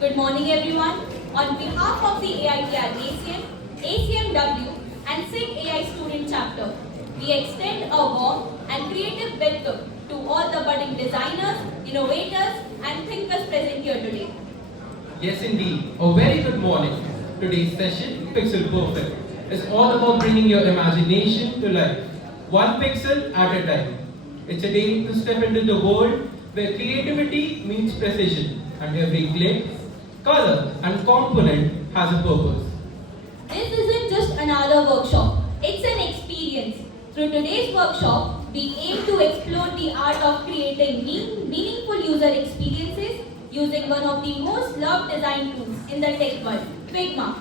Good morning everyone. On behalf of the AITR ACM, ACMW and SIG AI Student Chapter, we extend a warm and creative welcome to all the budding designers, innovators and thinkers present here today. Yes indeed, a very good morning. Today's session, Pixel Perfect, is all about bringing your imagination to life, one pixel at a time. It's a day to step into the world where creativity meets precision and every click, color and component has a purpose. This isn't just another workshop, it's an experience. Through today's workshop, we aim to explore the art of creating meaningful user experiences using one of the most loved design tools in the tech world, Figma.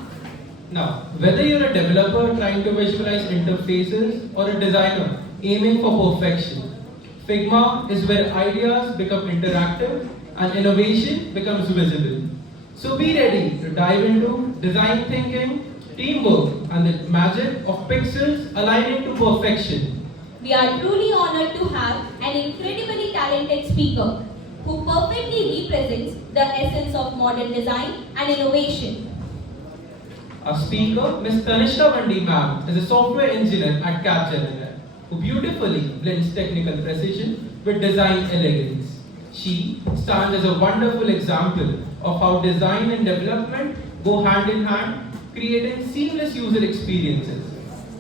Now, whether you're a developer trying to visualize interfaces or a designer aiming for perfection, Figma is where ideas become interactive and innovation becomes visible. So be ready to dive into design thinking, teamwork, and the magic of pixels aligning to perfection. We are truly honored to have an incredibly talented speaker who perfectly represents the essence of modern design and innovation. Our speaker, Ms. Tanishka Bandi ma'am, is a software engineer at Capgemini, who beautifully blends technical precision with design elegance. She stands as a wonderful example of how design and development go hand in hand, creating seamless user experiences.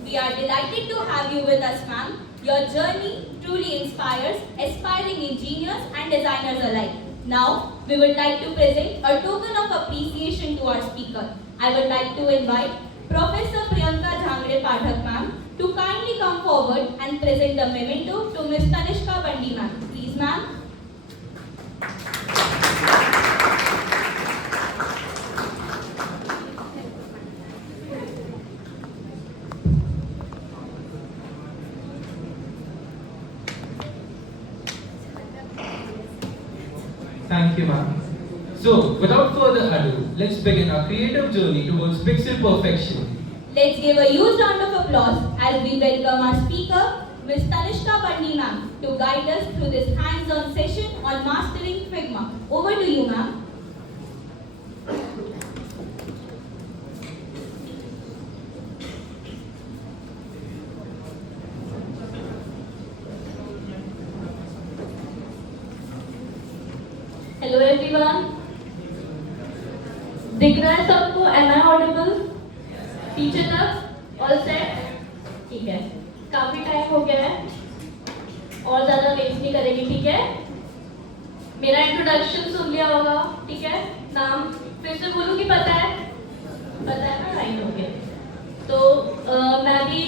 We are delighted to have you with us, ma'am. Your journey truly inspires aspiring engineers and designers alike. Now, we would like to present a token of appreciation to our speaker. I would like to invite Professor Priyanka Jhangre Pathak ma'am to kindly come forward and present the memento to Ms. Tanishka Bandi ma'am. Please, ma'am. Thank you, ma'am. So, without further ado, let's begin our creative journey towards pixel perfection. Let's give a huge round of applause as we welcome our speaker, Ms. Tanishka Bandi ma'am, to guide us through this hands-on session on mastering Figma. Over to you, ma'am. Hello everyone. दिख रहा है सबको? Am I audible? पीछे तक all set? ठीक है. काफी time हो गया है और ज्यादा वेस्ट नहीं करेंगे, ठीक है? मेरा इंट्रोडक्शन सुन लिया होगा, ठीक है? नाम फिर से बोलूं कि पता है ना? Right, okay. तो मैं भी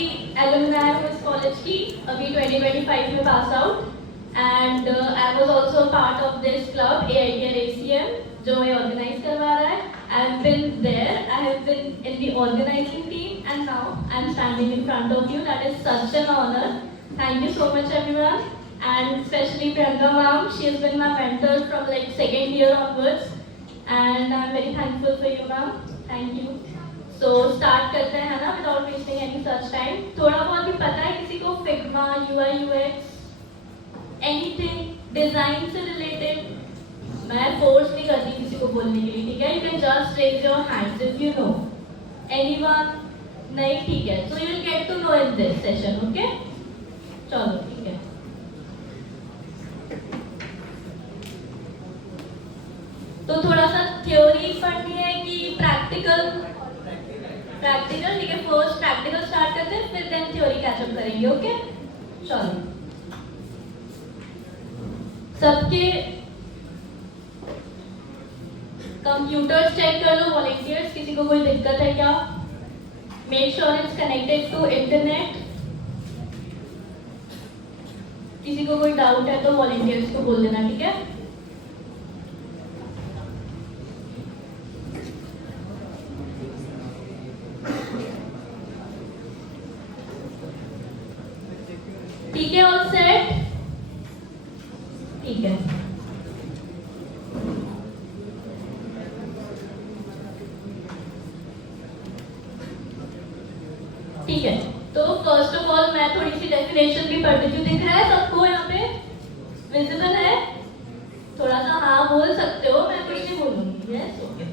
एलुमनाई हूँ इस कॉलेज की, अभी 2025 में pass out. And I was also a part of this club, AITR ACM, जो ये organize करवा रहा है. I've been there, I have been in the organizing team, and now I'm standing in front of you. That is such an honor. Thank you so much, everyone, and especially Priyanka ma'am. She has been my mentor from like second year onwards, and I'm very thankful for you, ma'am. Thank you. So start करते हैं ना, without wasting any such time. थोड़ा बहुत भी पता है किसी को Figma, UI, UX? Anything design से related? मैं force नहीं करती किसी को बोलने के लिए, ठीक है? You can just raise your hands if you know. Anyone? नहीं, ठीक है. So you will get to know in this session, okay? चलो, ठीक है. तो थोड़ा सा theory पढ़नी है कि practical, ठीक है? First practical start करते हैं, फिर then theory catch up करेंगे, okay? चलो. सबके कंप्यूटर्स चेक कर लो, वॉलंटियर्स. किसी को कोई दिक्कत है क्या? Make sure it's connected to internet. किसी को कोई डाउट है तो वॉलंटियर्स को बोल देना, ठीक है? ठीक है, ऑल सेट? ठीक है. ठीक है, तो फर्स्ट ऑफ ऑल मैं थोड़ी सी डेफिनेशन भी पढ़ देती हूँ. दिख रहा है सबको यहाँ पे? विजिबल है? थोड़ा सा हाँ बोल सकते हो, मैं कुछ नहीं बोलूंगी. Yes, okay.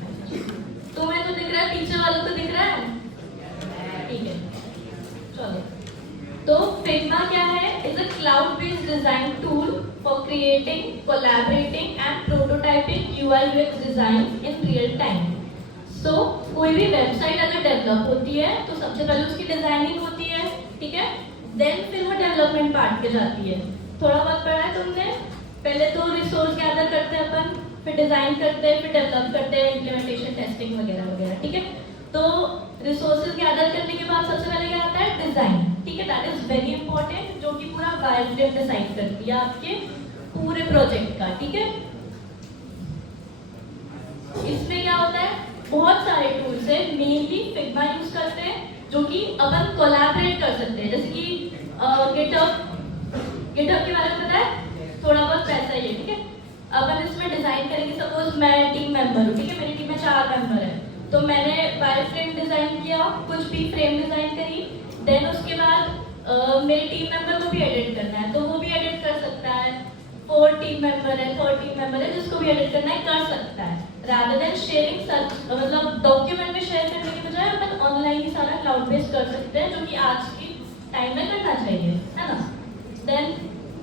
creating, collaborating and prototyping UI UX design in real time. So कोई भी वेबसाइट अगर डेवलप होती है तो सबसे पहले उसकी डिजाइनिंग होती है, ठीक है, देन फिर वो डेवलपमेंट पार्ट पे जाती है। थोड़ा बहुत पढ़ा है तुमने? पहले तो रिसोर्स गैदर करते हैं अपन, फिर डिजाइन करते हैं, फिर डेवलप करते हैं, इम्प्लीमेंटेशन, टेस्टिंग वगैरह वगैरह, ठीक है। तो रिसोर्सेज गैदर करने के बाद सबसे पहले क्या आता है? डिजाइन, ठीक है, दैट इज वेरी इंपॉर्टेंट, जो कि पूरा वायरफ्रेम डिसाइड करती है आपके पूरे प्रोजेक्ट का, ठीक है। इसमें क्या होता है? बहुत सारे टूल्स है, मेनली फिग्मा यूज करते हैं, जो कि अपन कोलैबोरेट कर सकते हैं, जैसे कि गिटहब के बारे में पता है? थोड़ा बहुत पैसा ही है, ठीक है। अपन इसमें डिजाइन करेंगे, सपोज मैं टीम मेंबर हूँ, ठीक है, मेरी टीम में 4 मेंबर है, तो मैंने वायरफ्रेम डिजाइन किया, कुछ भी फ्रेम डिजाइन करी, देन उसके बाद मेरे टीम मेंबर को भी एडिट करना है, तो वो भी एडिट कर सकता है। 4 टीम मेंबर है, 3rd टीम मेंबर है, जिसको भी एडिट करना है कर सकता है। रादर देन शेयरिंग सच, मतलब डॉक्यूमेंट में शेयर करने के बजाय अपन ऑनलाइन ही सारा क्लाउड बेस्ड कर सकते हैं, जो कि आज की टाइम में करना चाहिए, है ना। देन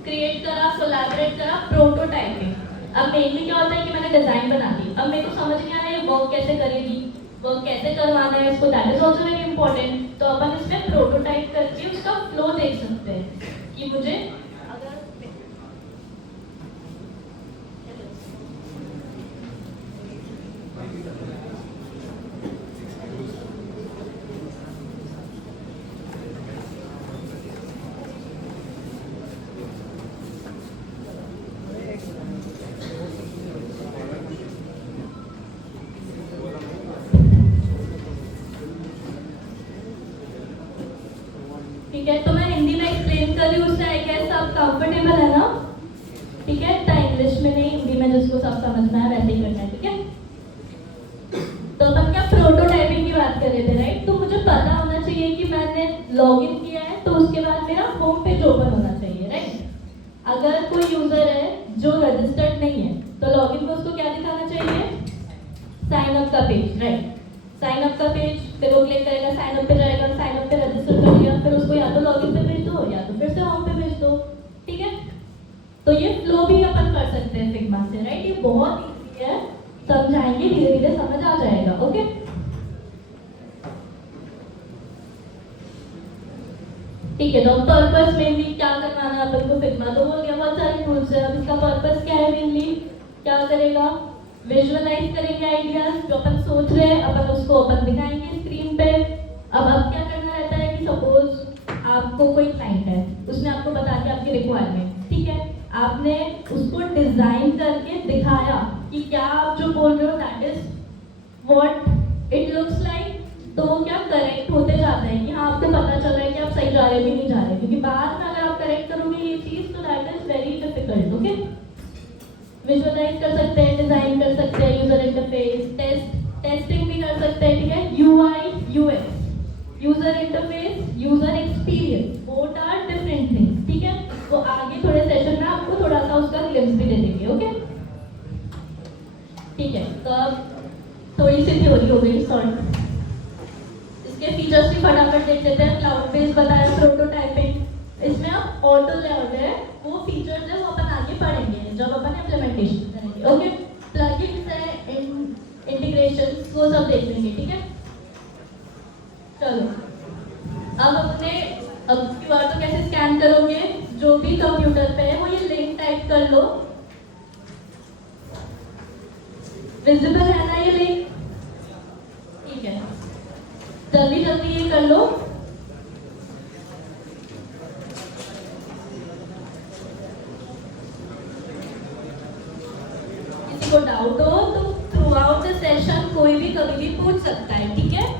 क्रिएट करा, कोलैबोरेट करा, प्रोटोटाइपिंग। अब मेनली क्या होता है कि मैंने डिजाइन बना दी, अब मेरे को समझ नहीं आ रहा है वर्क कैसे करेगी, वर्क कैसे करवाना है इसको, that is also very important. तो अपन इसमें प्रोटोटाइप करके उसका फ्लो देख सकते हैं कि मुझे ठीक है, तो मैं हिंदी में एक्सप्लेन कर रही हूँ, उससे आई गेस सब कंफर्टेबल है ना, ठीक है। तो इंग्लिश में नहीं, हिंदी में जिसको सब समझना है वैसे ही करना है, ठीक है। तो अपन क्या प्रोटोटाइपिंग की बात कर रहे थे, राइट। तो मुझे पता होना चाहिए कि मैंने लॉगिन किया है, तो उसके बाद मेरा होम पेज ओपन होना चाहिए, राइट। अगर कोई यूजर है जो रजिस्टर्ड नहीं है, तो लॉगिन को उसको क्या दिखाना चाहिए? साइन अप का पेज, राइट। साइन अप का पेज, फिर वो क्लिक करेगा, साइन अप पे जाएगा, साइन अप पे रजिस्टर कर लिया, फिर उसको या तो लॉगिन पे भेज दो या तो फिर से होम पे भेज दो, ठीक है। तो ये फ्लो भी अपन कर सकते हैं फिग्मा से, राइट। ये बहुत इजी है, समझाएंगे धीरे धीरे समझ आ जाएगा, ओके। ठीक है, तो पर्पस मेनली क्या करवाना है अपन को फिग्मा, तो हो गया, बहुत सारे टूल्स है। अब इसका पर्पस क्या है? मेनली क्या करेगा? विजुअलाइज करेंगे आइडियाज, जो अपन सोच रहे हैं अपन उसको अपन दिखाएंगे स्क्रीन पे। अब क्या करना रहता है कि सपोज आपको कोई क्लाइंट है, उसने आपको बता दिया आपकी रिक्वायरमेंट, ठीक है, आपने उसको डिजाइन करके दिखाया कि क्या आप जो बोल रहे हो that is what it looks like, तो वो क्या करेक्ट होते जाता है कि हाँ आपको पता चल रहा है कि आप सही जा रहे भी नहीं जा रहे, क्योंकि बाद में अगर आप करेक्ट करोगे ये चीज तो that is very difficult, okay. Visualize कर सकते हैं, डिजाइन कर सकते हैं, यूजर इंटरफेस, टेस्टिंग भी कर सकते हैं, ठीक है। UI UX, user interface, user experience, both are different things, ठीक है। वो आगे थोड़े सेशन में आपको थोड़ा सा उसका ग्लिम्स भी दे देंगे, ओके। ठीक है, तो अब थोड़ी सी थ्योरी हो गई सॉर्ट। इसके फीचर्स भी फटाफट देख लेते हैं। क्लाउड बेस्ड बताया, प्रोटोटाइपिंग, इसमें अब ऑटो लेआउट है, वो फीचर्स है वो अपन आगे पढ़ेंगे जब अपन इम्प्लीमेंटेशन करेंगे, ओके। प्लगइन्स है, इंटीग्रेशन, वो सब देख लेंगे, ठीक है। चलो अब अपने क्यूआर तो कैसे स्कैन करोगे, जो भी कंप्यूटर पे है वो ये लिंक टाइप कर लो। विजिबल है ना ये लिंक? ठीक है, जल्दी जल्दी ये कर लो। किसी को डाउट हो तो थ्रू आउट द सेशन कोई भी कभी भी पूछ सकता है, ठीक है।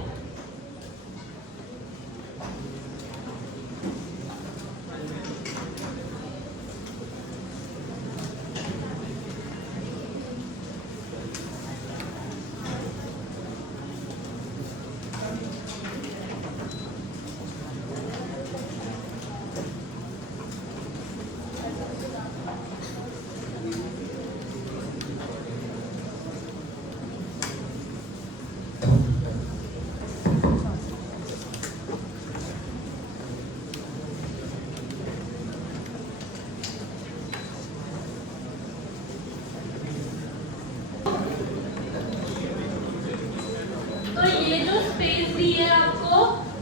तो ये जो स्पेस दी है आपको,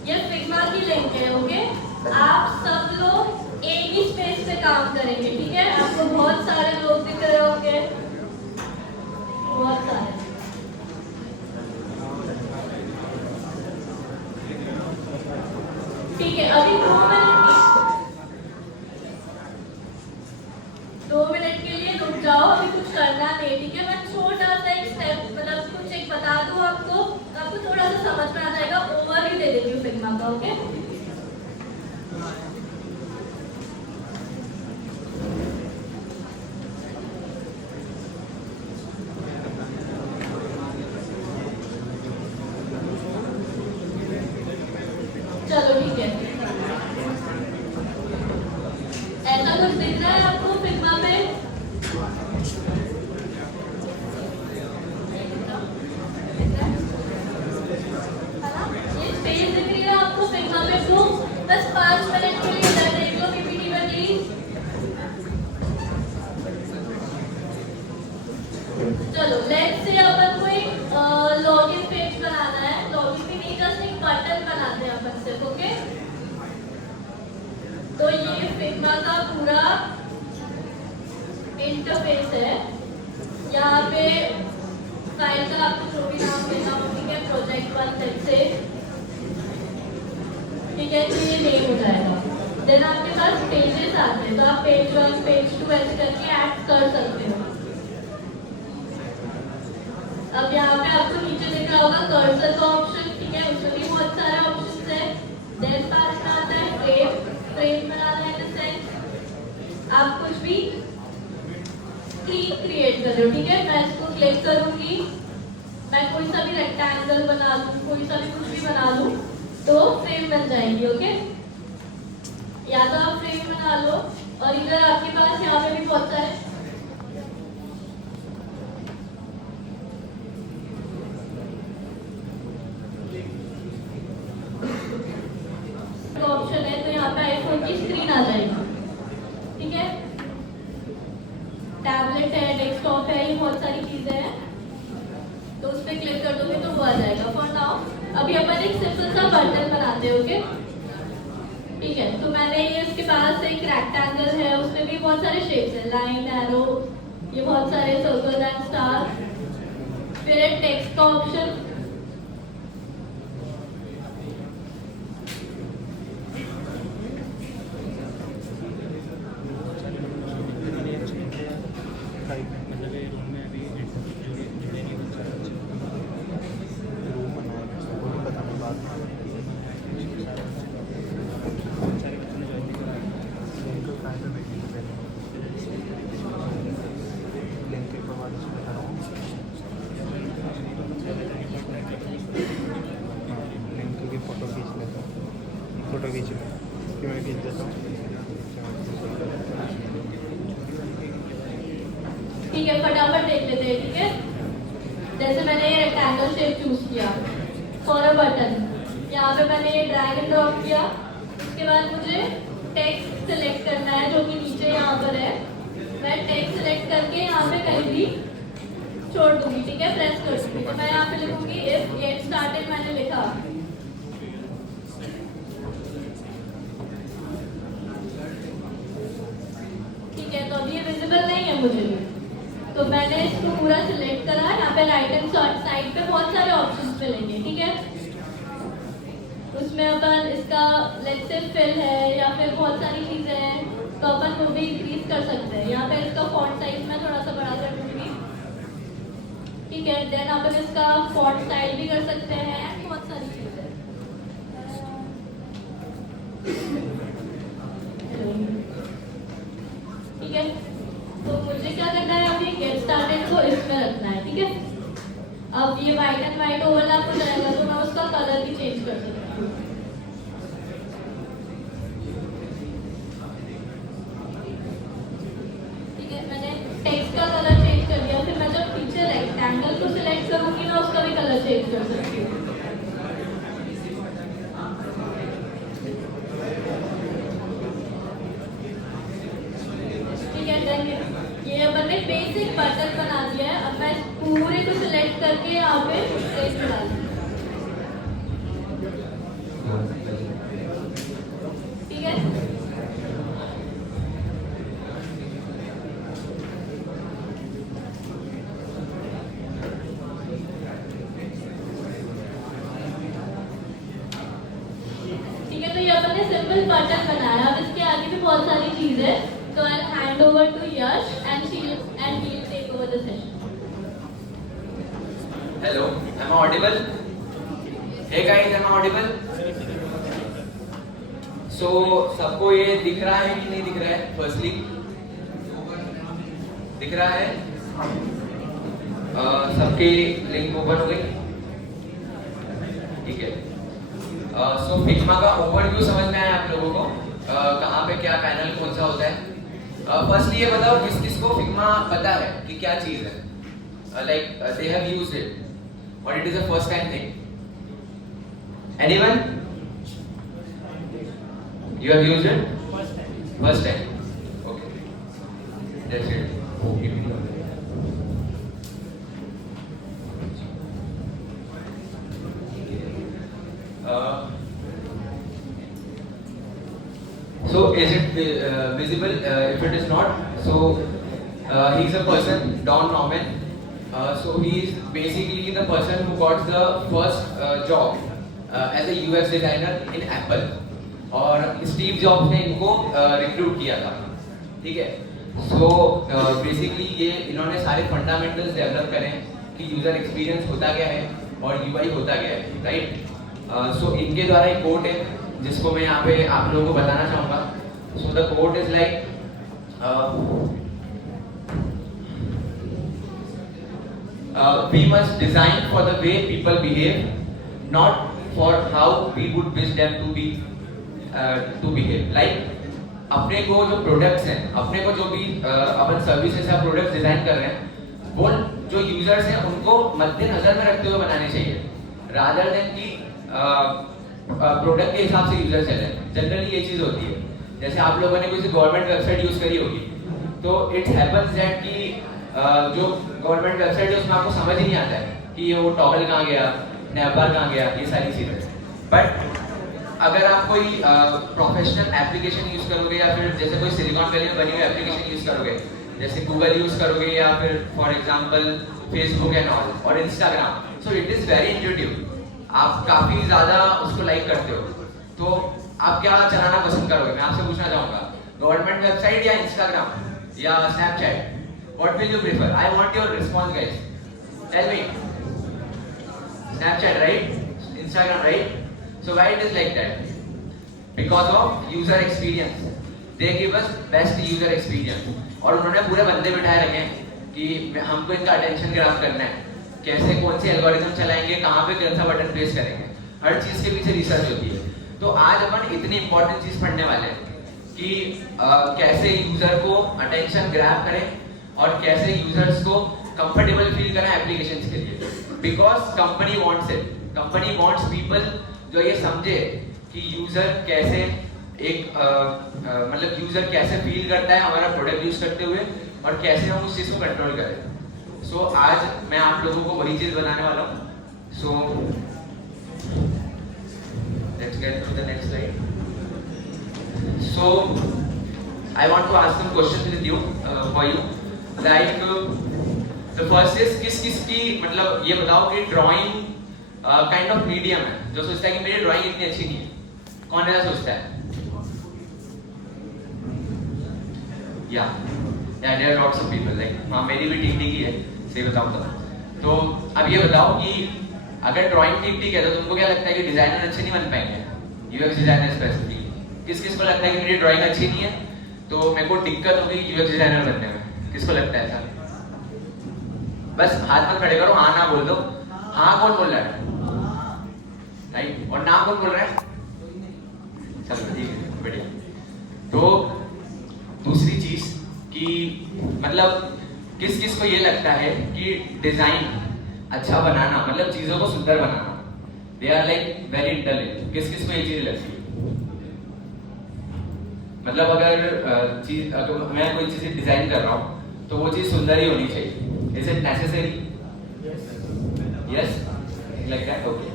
ये फिग्मा की लिंक है, ओके। आप सब लोग एक ही स्पेस पे काम करेंगे, ठीक है। आपको बहुत सारे लोग दिख रहे होंगे, बहुत सारे। ठीक है, अभी 2 मिनट के लिए रुक जाओ, अभी कुछ करना नहीं, ठीक है। मैं छोटा सा एक स्टेप, मतलब कुछ एक बता दूं आपको थोड़ा सा समझ में आ जाएगा। ओवरव्यू दे देती हूँ फिग्मा का, ओके। चलो ठीक है, ऐसा कुछ दिख रहा है आपको फिग्मा पे? ये स्पेस दिख रही है आपको फिग्मा पे? तो बस 5 मिनट के लिए इधर देख लो पीपीटी में प्लीज। चलो लेट्स से अपन को एक लॉगिन पेज बनाना है। लॉगिन भी नहीं, जस्ट एक बटन बनाते हैं अपन सिर्फ, ओके। तो ये फिग्मा का पूरा इंटरफेस है। यहाँ पे फाइल का आपको जो भी नाम देना हो, ठीक है, प्रोजेक्ट 1 सेट से, ठीक है, तो ये नेम हो जाएगा। देन आपके पास पेजेस आते हैं, तो आप पेज 1 पेज 2 ऐसे करके ऐड कर सकते हो। अब यहाँ पे आपको नीचे दिख रहा होगा कर्सर का ऑप्शन, ठीक है, उसमें भी बहुत सारे ऑप्शंस है। देन पास में आता है फ्रेम बनाना है, जैसे आप कुछ भी स्क्रीन क्रिएट कर रहे हो, ठीक है। मैं इसको क्लिक करूंगी, मैं कोई सा भी रेक्टेंगल बना लूँ, कोई सा भी कुछ भी बना लूँ, तो फ्रेम बन जाएगी, ओके। या तो आप फ्रेम बना लो, और इधर आपके पास यहाँ पे भी बहुत सारे ऑप्शन है। तो यहाँ पे आईफोन की स्क्रीन आ जाएगी, ठीक है। टैबलेट है, डेस्कटॉप है, ये बहुत सारी चीजें हैं। तो उस पर क्लिक कर दोगे तो वो आ जाएगा। फॉर नाउ अभी अपन एक सिंपल सा बटन बनाते हैं, ओके, ठीक है। तो मैंने ये इसके पास एक रेक्टेंगल है, उसमें भी बहुत सारे शेप्स है, लाइन, एरो, ये बहुत सारे सर्कल एंड स्टार। फिर एक टेक्स्ट का ऑप्शन, फोटो खींच कि मैं खींच देता हूँ। ठीक है, फटाफट देख लेते हैं, ठीक है। जैसे मैंने ये रेक्टेंगल शेप चूज किया फॉर अ बटन, यहाँ पे मैंने ये ड्रैग एंड ड्रॉप किया। उसके बाद मुझे टेक्स्ट सिलेक्ट करना है जो कि नीचे यहाँ पर है। मैं टेक्स्ट सिलेक्ट करके यहाँ पे कहीं भी छोड़ दूंगी, ठीक है, प्रेस कर दूंगी। तो मैं यहाँ पे लिखूंगी इफ गेट स्टार्टेड, मैंने लिखा। ठीक है, तो अभी ये विजिबल नहीं है मुझे, तो मैंने इसको पूरा सिलेक्ट करा। यहाँ पे राइट एंड साइड पे बहुत सारे ऑप्शंस मिलेंगे, ठीक है। उसमें अपन इसका लेट्स से फिल है या फिर बहुत सारी चीजें हैं, तो अपन वो भी इंक्रीज कर सकते हैं। यहाँ पे इसका फॉन्ट साइज मैं थोड़ा सा बड़ा कर दूंगी, ठीक है। देन अपन इसका फॉन्ट स्टाइल भी कर सकते हैं, बहुत सारी चीजें, ठीक है। तो मुझे क्या करना है, अभी गेट स्टार्टेड को इसमें रखना है, ठीक है। अब ये व्हाइट एंड व्हाइट ओवरलैप हो जाएगा, तो मैं उसका कलर भी चेंज कर सकती हूँ, ठीक है। मैंने टेक्स्ट का कलर चेंज कर दिया। फिर मैं जब पीछे रेक्टेंगल को सिलेक्ट करूंगी ना, उसका भी कलर चेंज कर सकती हूँ, ठीक है। देन ये अपन ने बेसिक बटन बना दिया है। अब मैं पूरे को सिलेक्ट करके यहाँ पे पेस्ट डालूंगी। मैंने सिंपल बटन बनाया, अब इसके आगे भी बहुत सारी चीजें हैं, तो I hand over to Yash and he will take over the session. Hello, am I audible? Hey guys, am I audible? So, सबको ये दिख रहा है कि नहीं दिख रहा है? Firstly, दिख रहा है? सबके लिंक ओपन हो गई? ठीक है. So Figma का ओवरव्यू समझ में आया आप लोगों को? कहाँ पे क्या पैनल कौन सा होता है? फर्स्टली ये बताओ किस किस को Figma पता है कि क्या चीज है? Like they have used it. But it is a first time thing. Anyone? You have used it? First time. Okay. That's it. So is it visible? If it is not, so he is a person, Don Norman. So he is basically the person who got the first job as a UX designer in Apple. और Steve jobs ने इनको recruit किया था, ठीक है. So basically ये इन्होंने सारे फंडामेंटल्स डेवलप करे कि यूजर एक्सपीरियंस होता क्या है और यूआई होता क्या है, राइट. सो इनके द्वारा एक कोड है जिसको मैं यहाँ पे आप लोगों को बताना चाहूँगा. So the code is like we must design for the way people behave, not for how we would wish them to behave. Like अपने को जो प्रोडक्ट्स हैं, अपने को जो भी अपन सर्विसेज या प्रोडक्ट्स डिजाइन कर रहे हैं, वो जो यूजर्स हैं उनको मद्देनजर में रखते हुए बनाने चाहिए, रादर देन कि प्रोडक्ट के हिसाब से यूजर चले. जनरली ये चीज होती है. जैसे आप लोगों ने कोई गवर्नमेंट वेबसाइट यूज करी होगी, तो इट्स हैपेंस दैट कि जो गवर्नमेंट वेबसाइट है उसमें आपको समझ ही नहीं आता है कि ये वो टॉगल कहाँ गया, नैपबार कहाँ गया, ये सारी चीजें. बट अगर आप कोई प्रोफेशनल एप्लीकेशन यूज करोगे या फिर जैसे कोई सिलिकॉन वैली में बनी हुई एप्लीकेशन यूज करोगे, जैसे गूगल यूज करोगे या फिर for example Facebook and all और Instagram, so it is very intuitive. आप काफी ज्यादा उसको लाइक करते हो, तो आप क्या चलाना पसंद करोगे? मैं आपसे पूछना चाहूंगा, गवर्नमेंट वेबसाइट या इंस्टाग्राम या Snapchat? What will you prefer? I want your response, guys. Tell me. Snapchat, right? Instagram, right? So why it is like that? Because of user experience. They give us best user experience. और उन्होंने पूरे बंदे बिठाए रखे हैं कि हमको इनका अटेंशन ग्राफ करना है, कैसे कौन सी एल्गोरिथम चलाएंगे, कहाँ पे कौन सा बटन प्रेस करेंगे, हर चीज के पीछे रिसर्च होती है. तो आज अपन इतनी इंपॉर्टेंट चीज पढ़ने वाले हैं कि कैसे यूजर को अटेंशन ग्रैब करें और कैसे यूजर्स को कंफर्टेबल फील करें एप्लीकेशंस के लिए. Because company wants it. Company wants people जो ये समझे कि यूजर कैसे एक मतलब यूजर कैसे फील करता है हमारा प्रोडक्ट यूज करते हुए और कैसे हम उस चीज को कंट्रोल करें. सो आज मैं आप लोगों को वही चीज बनाने वाला हूँ. So let's get to the next slide. So I want to ask some questions with you for you. Like the first is किस की मतलब ये बताओ कि ड्राइंग काइंड ऑफ मीडियम है. जो सोचता है कि मेरी ड्राइंग इतनी अच्छी नहीं है, कौन ऐसा सोचता है? या there are lots of people like हाँ मेरी भी ठीक ठीक ही है, सही बताऊं तो अब ये बताओ कि अगर ड्राइंग ठीक ठीक है तो तुमको क्या लगता है कि डिजाइनर अच्छे नहीं बन पाएंगे? यूएक्स डिजाइनर स्पेसिफिकली किस को लगता है कि मेरी ड्राइंग अच्छी नहीं है तो मेरे को दिक्कत होगी यूएक्स डिजाइनर बनने में? किसको लगता है ऐसा? बस हाथ मत खड़े करो, हाँ ना बोल दो. हाँ कौन बोल रहा है? राइट. और ना कौन बोल रहा है? चलो ठीक है, बढ़िया. तो दूसरी चीज कि मतलब किस को ये लगता है कि डिजाइन अच्छा बनाना मतलब चीजों को सुंदर बनाना, they are like very intelligent. किस को ये चीज लगती है? मतलब अगर मैं कोई चीज डिजाइन कर रहा हूँ तो वो चीज सुंदर ही होनी चाहिए. Is it necessary? Yes like that. Okay.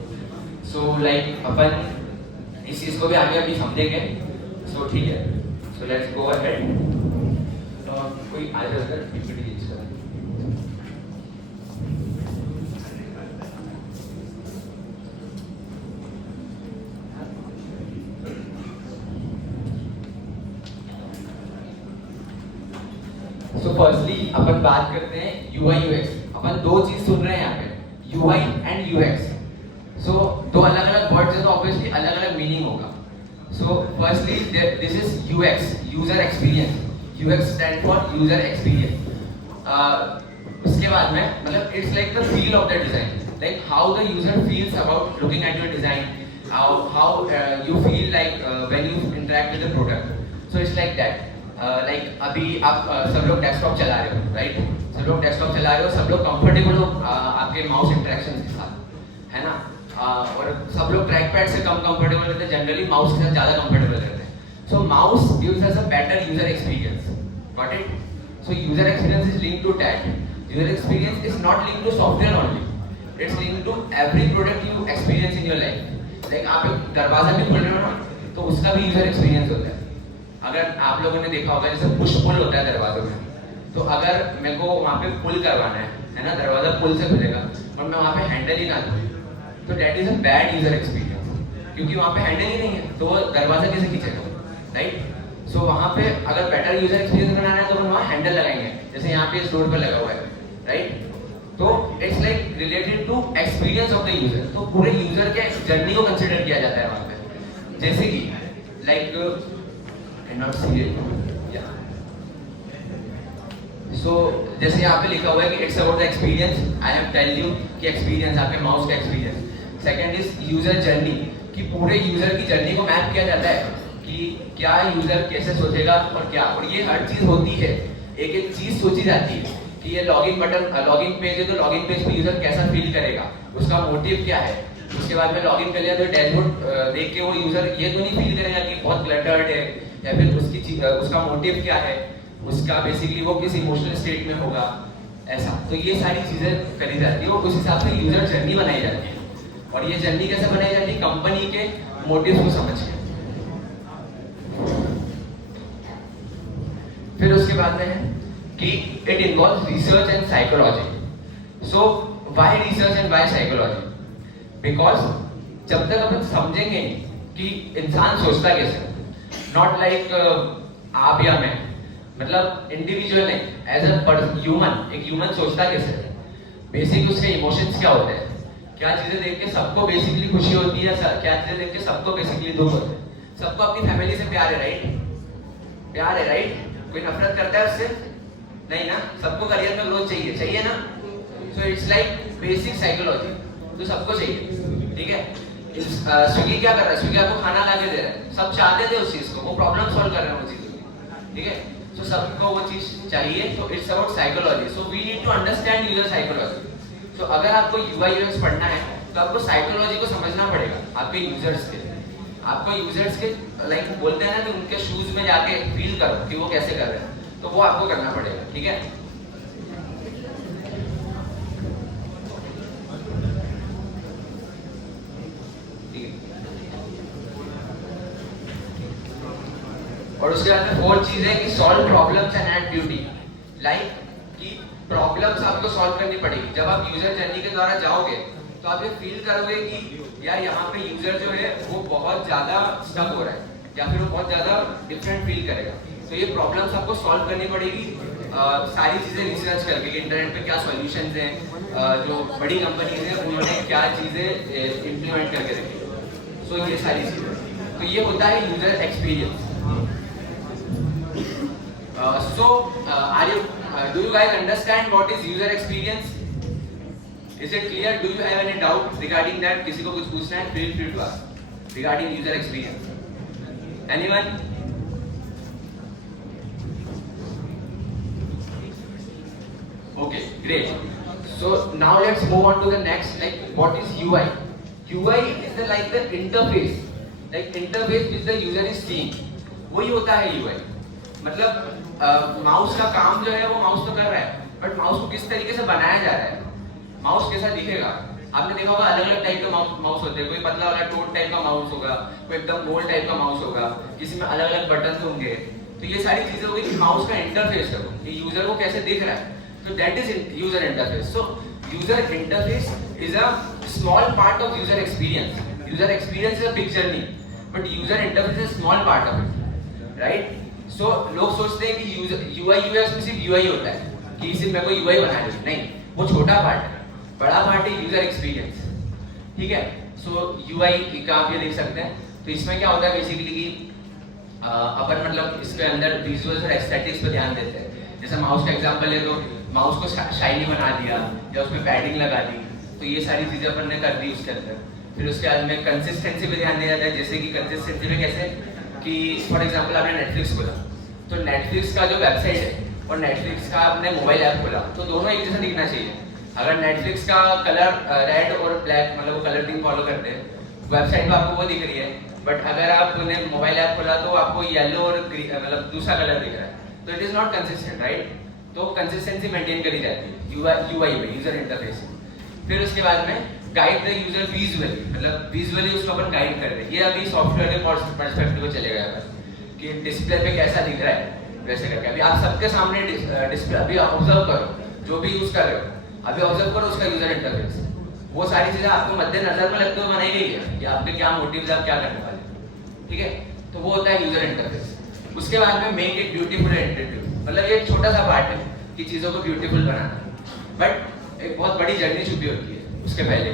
So like अपन इस चीज को भी आगे अभी समझेंगे. सो ठीक है. So let's go ahead. कोई आ जाएगा पीपीटी चेंज कर. फर्स्टली अपन बात करते हैं UI UX। अपन दो चीज सुन रहे हैं यहाँ पे, UI एंड UX। सो दो अलग अलग वर्ड्स है तो ऑब्वियसली अलग अलग मीनिंग होगा। So firstly this is UX, user experience. UX stand for user experience. उसके बाद में मतलब it's like the feel of the design, like how the user feels about looking at your design, how you feel like when you interact with the product. So it's like that. Like अभी आप सब लोग desktop चला रहे हो, right? सब लोग desktop चला रहे हो, सब लोग कंफर्टेबल हो आपके माउस इंटरेक्शन के साथ, है ना? और सब लोग ट्रैक पैड से कम कंफर्टेबल रहते हैं, जनरली माउस के साथ ज़्यादा कंफर्टेबल रहते हैं। So mouse gives us a better user experience, got it? So user experience is linked to that. User experience is not linked to software only, it's linked to every product you experience in your life. Like आप एक दरवाजा भी खोल रहे हो ना, तो उसका भी यूजर एक्सपीरियंस होता है। अगर आप लोगों ने देखा होगा जैसे पुश पुल होता है दरवाजों में, तो अगर मेरे को वहाँ पे पुल करवाना है ना, दरवाजा पुल से खुलेगा और मैं वहाँ पे हैंडल ही ना दूँ, तो that is a bad user experience, क्योंकि वहाँ पे हैंडल ही नहीं है तो वो दरवाजा कैसे खींचेगा, राइट? सो वहाँ पे अगर बेटर यूजर एक्सपीरियंस बनाना है तो हम वहाँ हैंडल लगाएंगे, जैसे यहाँ पे स्टोर पर लगा हुआ है, राइट? तो it's like related to experience of the user. तो पूरे यूजर के जर्नी को कंसिडर किया जाता है वहाँ पे। जैसे कि लाइक नॉट सीरियल, या सो जैसे यहाँ पे लिखा हुआ है कि it's about the experience. I have tell you कि एक्सपीरियंस, आपके माउस का experience. Second is user journey, कि पूरे यूजर की जर्नी को मैप किया जाता है कि क्या यूजर कैसे सोचेगा और क्या, और ये हर चीज होती है, एक एक चीज सोची जाती है कि ये लॉगिन बटन, लॉगिन पेज है तो लॉगिन पेज पे यूजर कैसा फील करेगा, उसका मोटिव क्या है। उसके बाद में लॉगिन कर लिया तो डैशबोर्ड देख के वो यूजर ये तो नहीं फील करेगा कि बहुत क्लटर्ड है, या फिर उसका मोटिव क्या है, उसका बेसिकली वो किस इमोशनल स्टेट में होगा, ऐसा। तो ये सारी चीजें करी जाती है और उस हिसाब से यूजर जर्नी बनाई जाती है। और ये जर्नी कैसे बनाई जाती है? कंपनी के मोटिव को समझ के। फिर उसके बाद में है कि it involves research and psychology. So why research and why psychology? Because जब तक अपन समझेंगे कि इंसान सोचता कैसे, नॉट लाइक आप या मैं, मतलब इंडिविजुअल नहीं, एज अ ह्यूमन, एक ह्यूमन सोचता कैसे, बेसिक उसके इमोशंस क्या होते हैं, क्या चीजें देख के सबको बेसिकली खुशी होती है, क्या चीजें देख के सबको बेसिकली दुख होता है। सबको अपनी फैमिली से प्यार है, राइट? प्यार है, राइट? कोई नफरत करता है उससे? नहीं ना? सबको करियर में ग्रोथ चाहिए, चाहिए ना? So it's like basic psychology, तो सबको चाहिए, ठीक है? स्विगी क्या कर रहा है? स्विगी आपको खाना ला के दे रहा है, सब चाहते थे उस चीज को, वो प्रॉब्लम सॉल्व कर रहे हैं वो चीज, ठीक है? सो सबको वो चीज चाहिए, तो it's about psychology. So we need to understand user psychology. So अगर आपको UI UX पढ़ना है तो आपको साइकोलॉजी को समझना पड़ेगा, आपके यूजर्स के। आपको यूजर्स के लाइक बोलते हैं ना कि उनके शूज में जाके फील करो कि वो कैसे कर रहे हैं, तो वो आपको करना पड़ेगा, ठीक है? और उसके बाद में फोर्थ चीज है कि solve problems and add beauty. Like कि प्रॉब्लम्स आपको सॉल्व करनी पड़ेगी। जब आप यूजर जर्नी के द्वारा जाओगे तो आप ये फील करोगे कि यार यहाँ पे यूजर जो है वो बहुत ज्यादा स्टक हो रहा है, या फिर वो बहुत ज्यादा डिफरेंट फील करेगा। तो ये प्रॉब्लम्स आपको सॉल्व करनी पड़ेगी, सारी चीजें रिसर्च करके कि इंटरनेट पे क्या सॉल्यूशंस हैं, जो बड़ी कंपनीज हैं उन्होंने क्या चीजें इम्प्लीमेंट करके रखी। सो ये सारी चीजें, तो ये होता है user experience. Do you guys understand what is user experience? Is it clear? Do you have any doubt regarding that? किसी को कुछ पूछना है? Feel free to ask regarding user experience. Anyone? Okay, great. So now let's move on to the next. Like, what is UI? UI is like the interface, like interface which the user is seeing. वही होता है UI. मतलब mouse का काम जो है वो mouse तो कर रहा है, बट माउस को किस तरीके से बनाया जा रहा है, माउस कैसा दिखेगा। आपने देखा होगा अलग अलग टाइप का माउस होते हैं, कोई पतला वाला टोन टाइप का माउस होगा, कोई एकदम गोल टाइप का माउस होगा, किसी में अलग अलग बटन होंगे। तो ये सारी चीजें होगी कि माउस का इंटरफेस करो कि यूजर को कैसे दिख रहा है। तो that is user interface. So user interface is a small part of user experience. User experience is a big journey, but user interface is small part of it, right? So लोग सोचते हैं कि UI UX में सिर्फ UI होता है, कि सिर्फ मेरे को UI बनाना है, नहीं, वो छोटा पार्ट है, बड़ा पार्ट है यूजर एक्सपीरियंस, ठीक है। सो UI का आप ये देख सकते हैं, तो इसमें क्या होता है बेसिकली कि अपन मतलब इसके अंदर विजुअल्स और एस्थेटिक्स पे ध्यान देते हैं। जैसे माउस का एग्जांपल है तो माउस को शाइनी बना दिया या उसमें पैडिंग लगा दी, तो ये सारी चीजें अपन ने कर दी उसके अंदर। फिर उसके बाद में कंसिस्टेंसी पे ध्यान दिया जाता है, जैसे कि कंसिस्टेंसी में कैसे कि फॉर एग्जांपल आपने नेटफ्लिक्स खोला, तो नेटफ्लिक्स का जो वेबसाइट है और नेटफ्लिक्स का आपने मोबाइल ऐप खोला, तो दोनों एक जैसा दिखना चाहिए। अगर नेटफ्लिक्स का कलर रेड और ब्लैक मतलब वो कलर थीम फॉलो करते हैं, वेबसाइट पे आपको वो दिख रही है, बट अगर आपने मोबाइल ऐप खोला तो आपको येलो और मतलब दूसरा कलर दिख रहा है, तो it is not consistent, right. तो कंसिस्टेंसी मेंटेन करी जाती है UI में, यूजर इंटरफेस में। फिर उसके बाद में गाइड द यूजर विजुअली, मतलब विजुअली उसको अपन गाइड कर रहे हैं। ये अभी सॉफ्टवेयर के पर्सपेक्टिव में चले गए कि डिस्प्ले पे कैसा दिख रहा है वैसे करके। अभी आप सबके सामने डिस्प्ले अभी ऑब्जर्व करो, जो भी यूज कर रहे हो अभी ऑब्जर्व करो उसका यूजर इंटरफेस, वो सारी चीजें आपको मद्देनजर में लगते हुए बनाई गई है कि आपके क्या मोटिव्स, आप क्या करने वाले, ठीक है। तो वो होता है यूजर इंटरफेस। उसके बाद में make it beautiful and interactive, मतलब ये एक छोटा सा पार्ट है कि चीजों को ब्यूटीफुल बनाना, बट एक बहुत बड़ी जर्नी छुपी होती है उसके पहले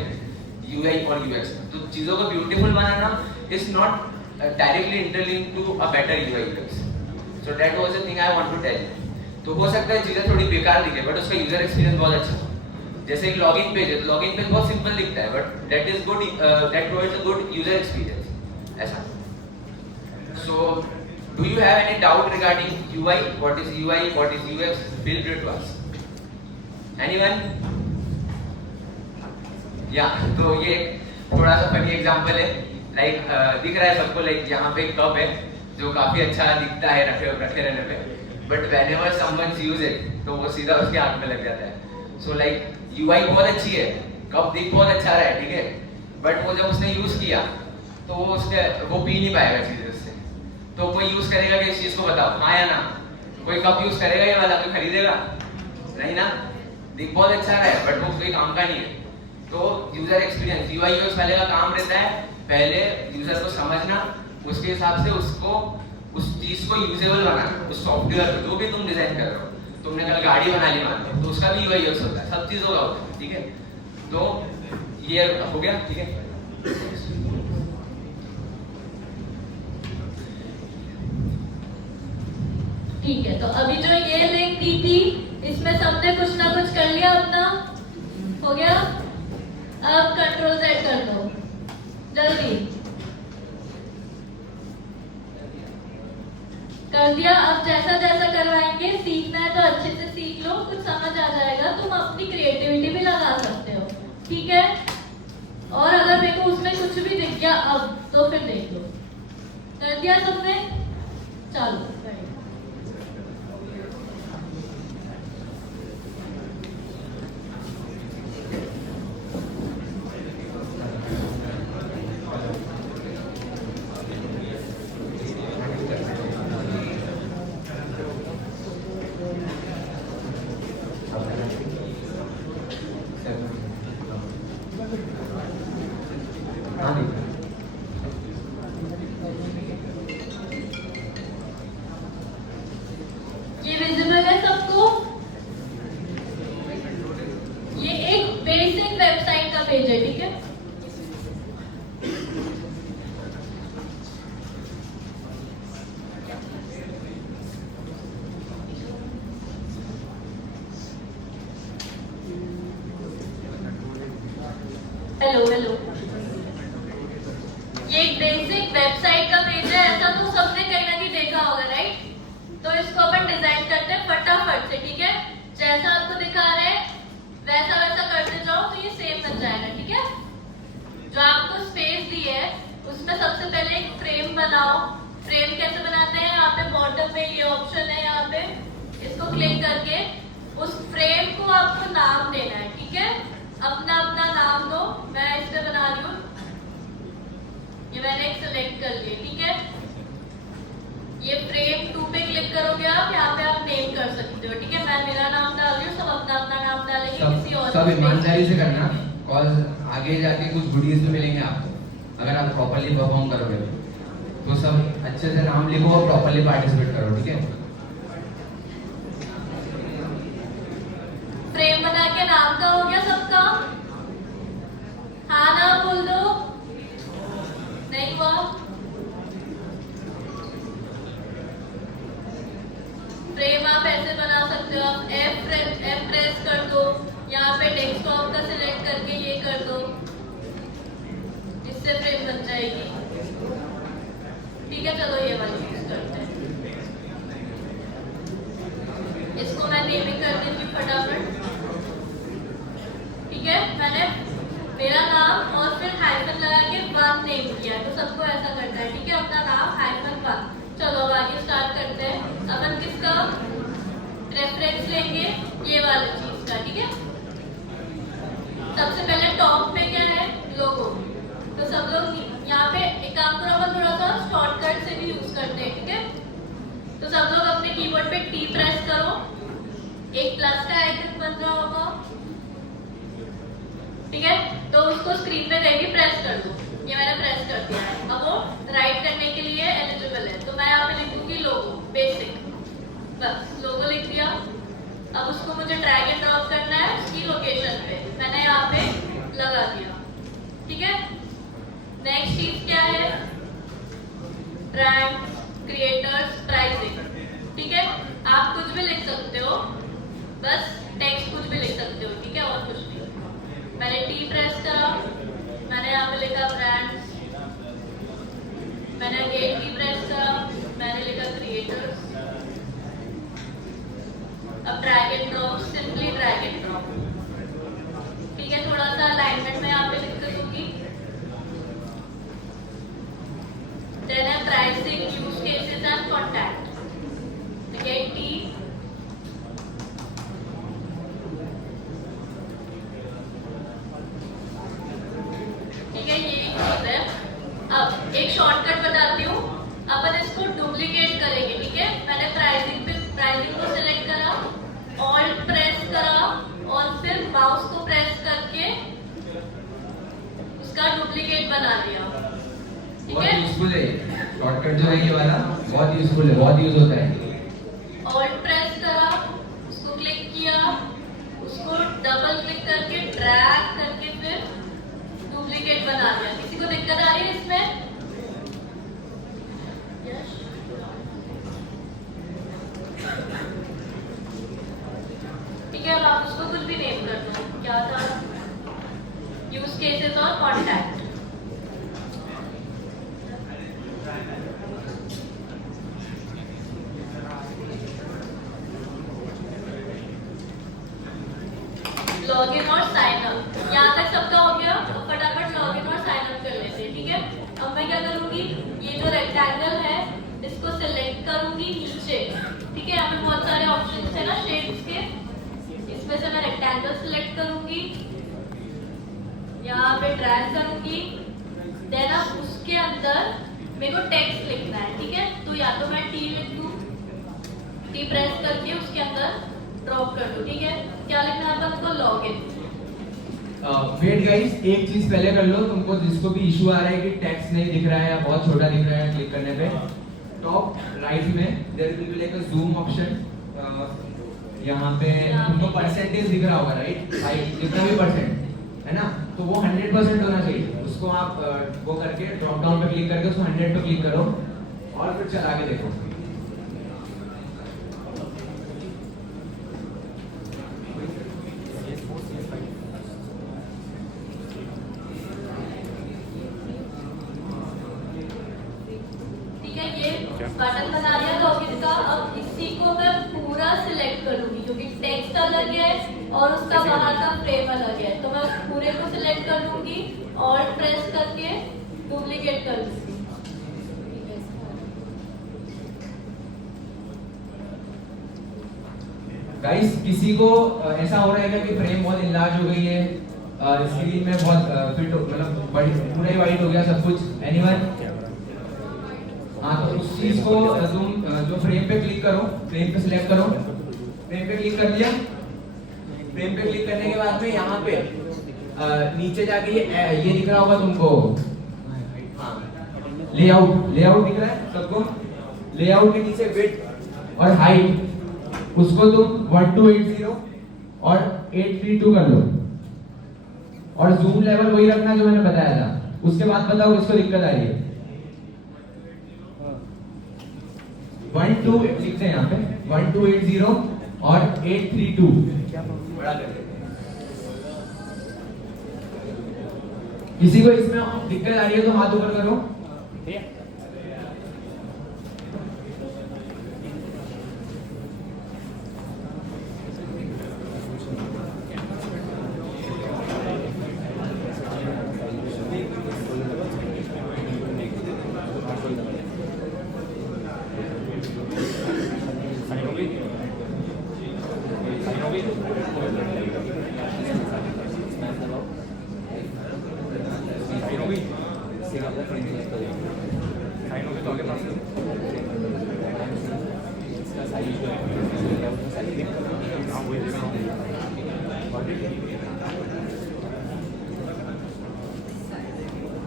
UI और UX में। तो चीजों को ब्यूटीफुल बनाना is not directly interlinked to a better UI UX। So that was the thing I want to tell you. तो हो सकता है चीजें थोड़ी बेकार दिखे बट उसका यूजर एक्सपीरियंस बहुत अच्छा हो। जैसे एक लॉगिन पेज है, तो लॉगिन पेज बहुत सिंपल दिखता है but that is good, that provides a good user experience, ऐसा। So do you have any doubt regarding UI? What is UI, what is UX? Feel free to ask anyone. या तो ये थोड़ा सा funny example है, like दिख रहा है सबको, लाइक यहाँ पे एक कप है जो काफी अच्छा दिखता है रखे रहने पे, but whenever someone use it तो वो सीधा उसके आंख में लग जाता है। सो लाइक UI बहुत अच्छी है, कप दिख बहुत अच्छा रहा है, ठीक है, बट वो जब उसने यूज किया तो वो पी नहीं पाएगा चीजें उससे। तो कोई यूज करेगा कि इस चीज को बताओ, हाँ या ना? कोई कप यूज करेगा ये वाला, कोई खरीदेगा नहीं ना? दिख बहुत अच्छा रहा है बट वो कोई काम का नहीं है। तो यूजर एक्सपीरियंस UI UX वाले का काम रहता है पहले यूजर को समझना, उसके हिसाब से उसको उस चीज को यूजेबल बनाना, उस सॉफ्टवेयर को जो भी तुम डिजाइन कर रहे हो। तुमने कल गाड़ी बना ली मान लो, तो उसका भी UI UX होता है, सब चीजों का होता है, ठीक है। तो ये हो गया, ठीक है। ठीक है, तो अभी जो ये लिंक दी थी इसमें सबने कुछ ना कुछ कर लिया अपना, हो गया। अब Ctrl Z कर दो जल्दी, कर दिया। अब जैसा जैसा करवाएंगे, सीखना है तो अच्छे से सीख लो, कुछ समझ आ जाएगा, तुम अपनी क्रिएटिविटी भी लगा सकते हो, ठीक है। और अगर मेरे को उसमें कुछ भी दिख गया अब तो फिर देख लो। कर दिया सबने, चलो ये विजिबल है सबको। ये एक बेसिक वेबसाइट का पेज है, ठीक है। हेलो हेलो, ये एक बेसिक वेबसाइट का पेज है, ऐसा तो सबने कहीं ना कहीं देखा होगा, राइट। तो इसको अपन डिजाइन करते हैं फटाफट से, ठीक है। जैसा आपको दिखा रहे हैं वैसा वैसा करते जाओ तो ये सेम बन जाएगा, ठीक है। जो आपको स्पेस दी है उसमें सबसे पहले एक फ्रेम बनाओ। फ्रेम कैसे बनाते हैं, यहाँ पे बॉटम में ये ऑप्शन है, यहाँ पे इसको क्लिक करके उस फ्रेम को आपको नाम देना है, ठीक है। अपना अपना नाम दो, मैं इस पे बना रही हूँ, ये मैंने एक सिलेक्ट कर लिया, ठीक है। ये फ्रेम 2 पे क्लिक करोगे आप, यहाँ पे आप नेम कर सकते हो, ठीक है। मैं मेरा नाम डाल रही हूँ, सब अपना अपना नाम डालेंगे, किसी और सब ईमानदारी से करना, कॉज आगे जाके कुछ गुडीज भी मिलेंगे आपको अगर आप प्रॉपर्ली परफॉर्म करोगे। तो सब अच्छे से नाम लिखो और प्रॉपरली पार्टिसिपेट करो, ठीक है? फ्रेम बना के नाम का हो गया सबका? हाँ ना बोल दो। नहीं हुआ? फ्रेम आप ऐसे बना सकते हो, आप F प्रेस कर दो, यहाँ पे डेस्कटॉप का सिलेक्ट करके ये कर दो, इससे फ्रेम बन जाएगी। ठीक है, चलो ये वाली यूज करते हैं। इसको मैं नेमिंग कर देती हूँ फटाफट। ठीक है, मैंने मेरा नाम और फिर हाइफन लगा के वन नेम किया, तो सबको ऐसा करना है। ठीक है, अपना नाम हाइफन वन। चलो अब आगे स्टार्ट करते हैं। अपन किसका रेफरेंस लेंगे? ये वाली चीज का। ठीक है, सबसे पहले टॉप पे क्या है? लोगो। तो सब लोग यहाँ पे एक काम करो, अपन थोड़ा सा शॉर्टकट से भी यूज करते हैं। ठीक है, तो सब लोग अपने कीबोर्ड पे टी प्रेस करो, एक प्लस का आइकन बन रहा होगा। ठीक है, तो उसको स्क्रीन पे देके प्रेस कर दो। ये मैंने प्रेस कर दिया है। अब वो राइट करने के लिए एलिजिबल है, तो मैं यहाँ पे लिखूंगी लोगो बेसिक, बस लोगो लिख दिया। अब उसको मुझे ड्रैग एंड ड्रॉप करना है उसकी लोकेशन पे, मैंने यहाँ पे लगा दिया। ठीक है, नेक्स्ट चीज क्या है? Brand, creators, pricing. ठीक है, आप कुछ भी लिख सकते हो, बस टेक्स्ट कुछ भी लिख सकते हो। ठीक है, और कुछ नहीं। मैंने टी प्रेस करा, मैंने यहाँ पे लिखा ब्रांड्स, मैंने अगेन टी प्रेस करा, मैंने लिखा क्रिएटर्स। अब drag and drop, simply drag and drop. ठीक है, थोड़ा सा अलाइनमेंट में यहाँ पे लिख कर दूंगी। देन है pricing, use cases and contact. Again T, ठीक है, ये चीज है। अब एक शॉर्टकट बताती हूँ, अपन इसको डुप्लीकेट करेंगे। ठीक है, मैंने प्राइसिंग को सिलेक्ट करा, ऑल्ट प्रेस करा और फिर माउस को प्रेस करके उसका डुप्लीकेट बना लिया। ठीक बहुत है, यूजफुल है शॉर्टकट जो है ये वाला, बहुत यूजफुल है, बहुत यूज होता है। ऑल्ट प्रेस करा, उसको क्लिक किया, उसको डबल क्लिक करके ड्रैग करके फिर डुप्लीकेट बना दिया। किसी को दिक्कत आ रही है इसमें? यस, ठीक है। अब आप उसको कुछ भी नेम कर दो। क्या था? यूज केसेस और कॉन्टैक्ट। लॉगिन और साइन अप, यहाँ तक सबका हो गया। फटाफट लॉगिन और साइन अप कर लेते हैं। ठीक है, अब मैं क्या करूंगी, ये जो रेक्टेंगल है इसको सिलेक्ट करूंगी नीचे। ठीक है, यहाँ पे बहुत सारे ऑप्शंस है ना शेड्स के, इसमें से मैं रेक्टेंगल सिलेक्ट करूंगी, यहाँ पे ड्रैग करूंगी। देन अब उसके अंदर मेरे को टेक्स्ट लिखना है। ठीक है, तो या तो मैं टी लिख दूं, टी प्रेस करके उसके अंदर ड्रॉप कर दूं। ठीक है, क्या लिखना है अपन को? लॉगिन। वेट गाइस, एक चीज पहले कर लो। तुमको जिसको भी इशू आ रहा है कि टेक्स्ट नहीं दिख रहा है या बहुत छोटा दिख रहा है क्लिक करने पे, टॉप राइट में there will be like a zoom option. यहाँ पे तुमको परसेंटेज दिख रहा होगा, राइट? हाइट जितना भी परसेंट है ना, तो वो 100% होना चाहिए। उसको आप वो करके ड्रॉप डाउन पे क्लिक करके उसको 100 पे क्लिक करो और फिर चला के देखो। बटन बना लिया लॉगिन का। अब इसी को मैं पूरा सिलेक्ट करूंगी क्योंकि टेक्स्ट अलग है और उसका बाहर का फ्रेम अलग है, तो मैं पूरे को सिलेक्ट कर लूंगी, ऑल्ट प्रेस करके डुप्लीकेट कर दूंगी। गाइस, किसी को ऐसा हो रहा है क्या कि फ्रेम बहुत इनलार्ज हो गई है, स्क्रीन में बहुत फिट मतलब पूरा ही वाइट हो गया सब कुछ? एनीवन? हाँ, तो उस चीज को तुम जो फ्रेम पे क्लिक करो, फ्रेम पे सिलेक्ट करो, फ्रेम पे क्लिक कर दिया। फ्रेम पे क्लिक करने के बाद में यहाँ पे नीचे जाके ये दिख रहा होगा तुमको। हाँ, लेआउट दिख रहा है सबको? लेआउट के नीचे विड्थ और हाइट उसको तुम 1280 और 832 कर लो, और जूम लेवल वही रखना जो मैंने बताया था। उसके बाद बताओ किसको दिक्कत आ रही है? 12 लिखते हैं यहाँ पे 1280 और 832 बड़ा कर देते हैं। किसी को इसमें दिक्कत आ रही है तो हाथ ऊपर करो।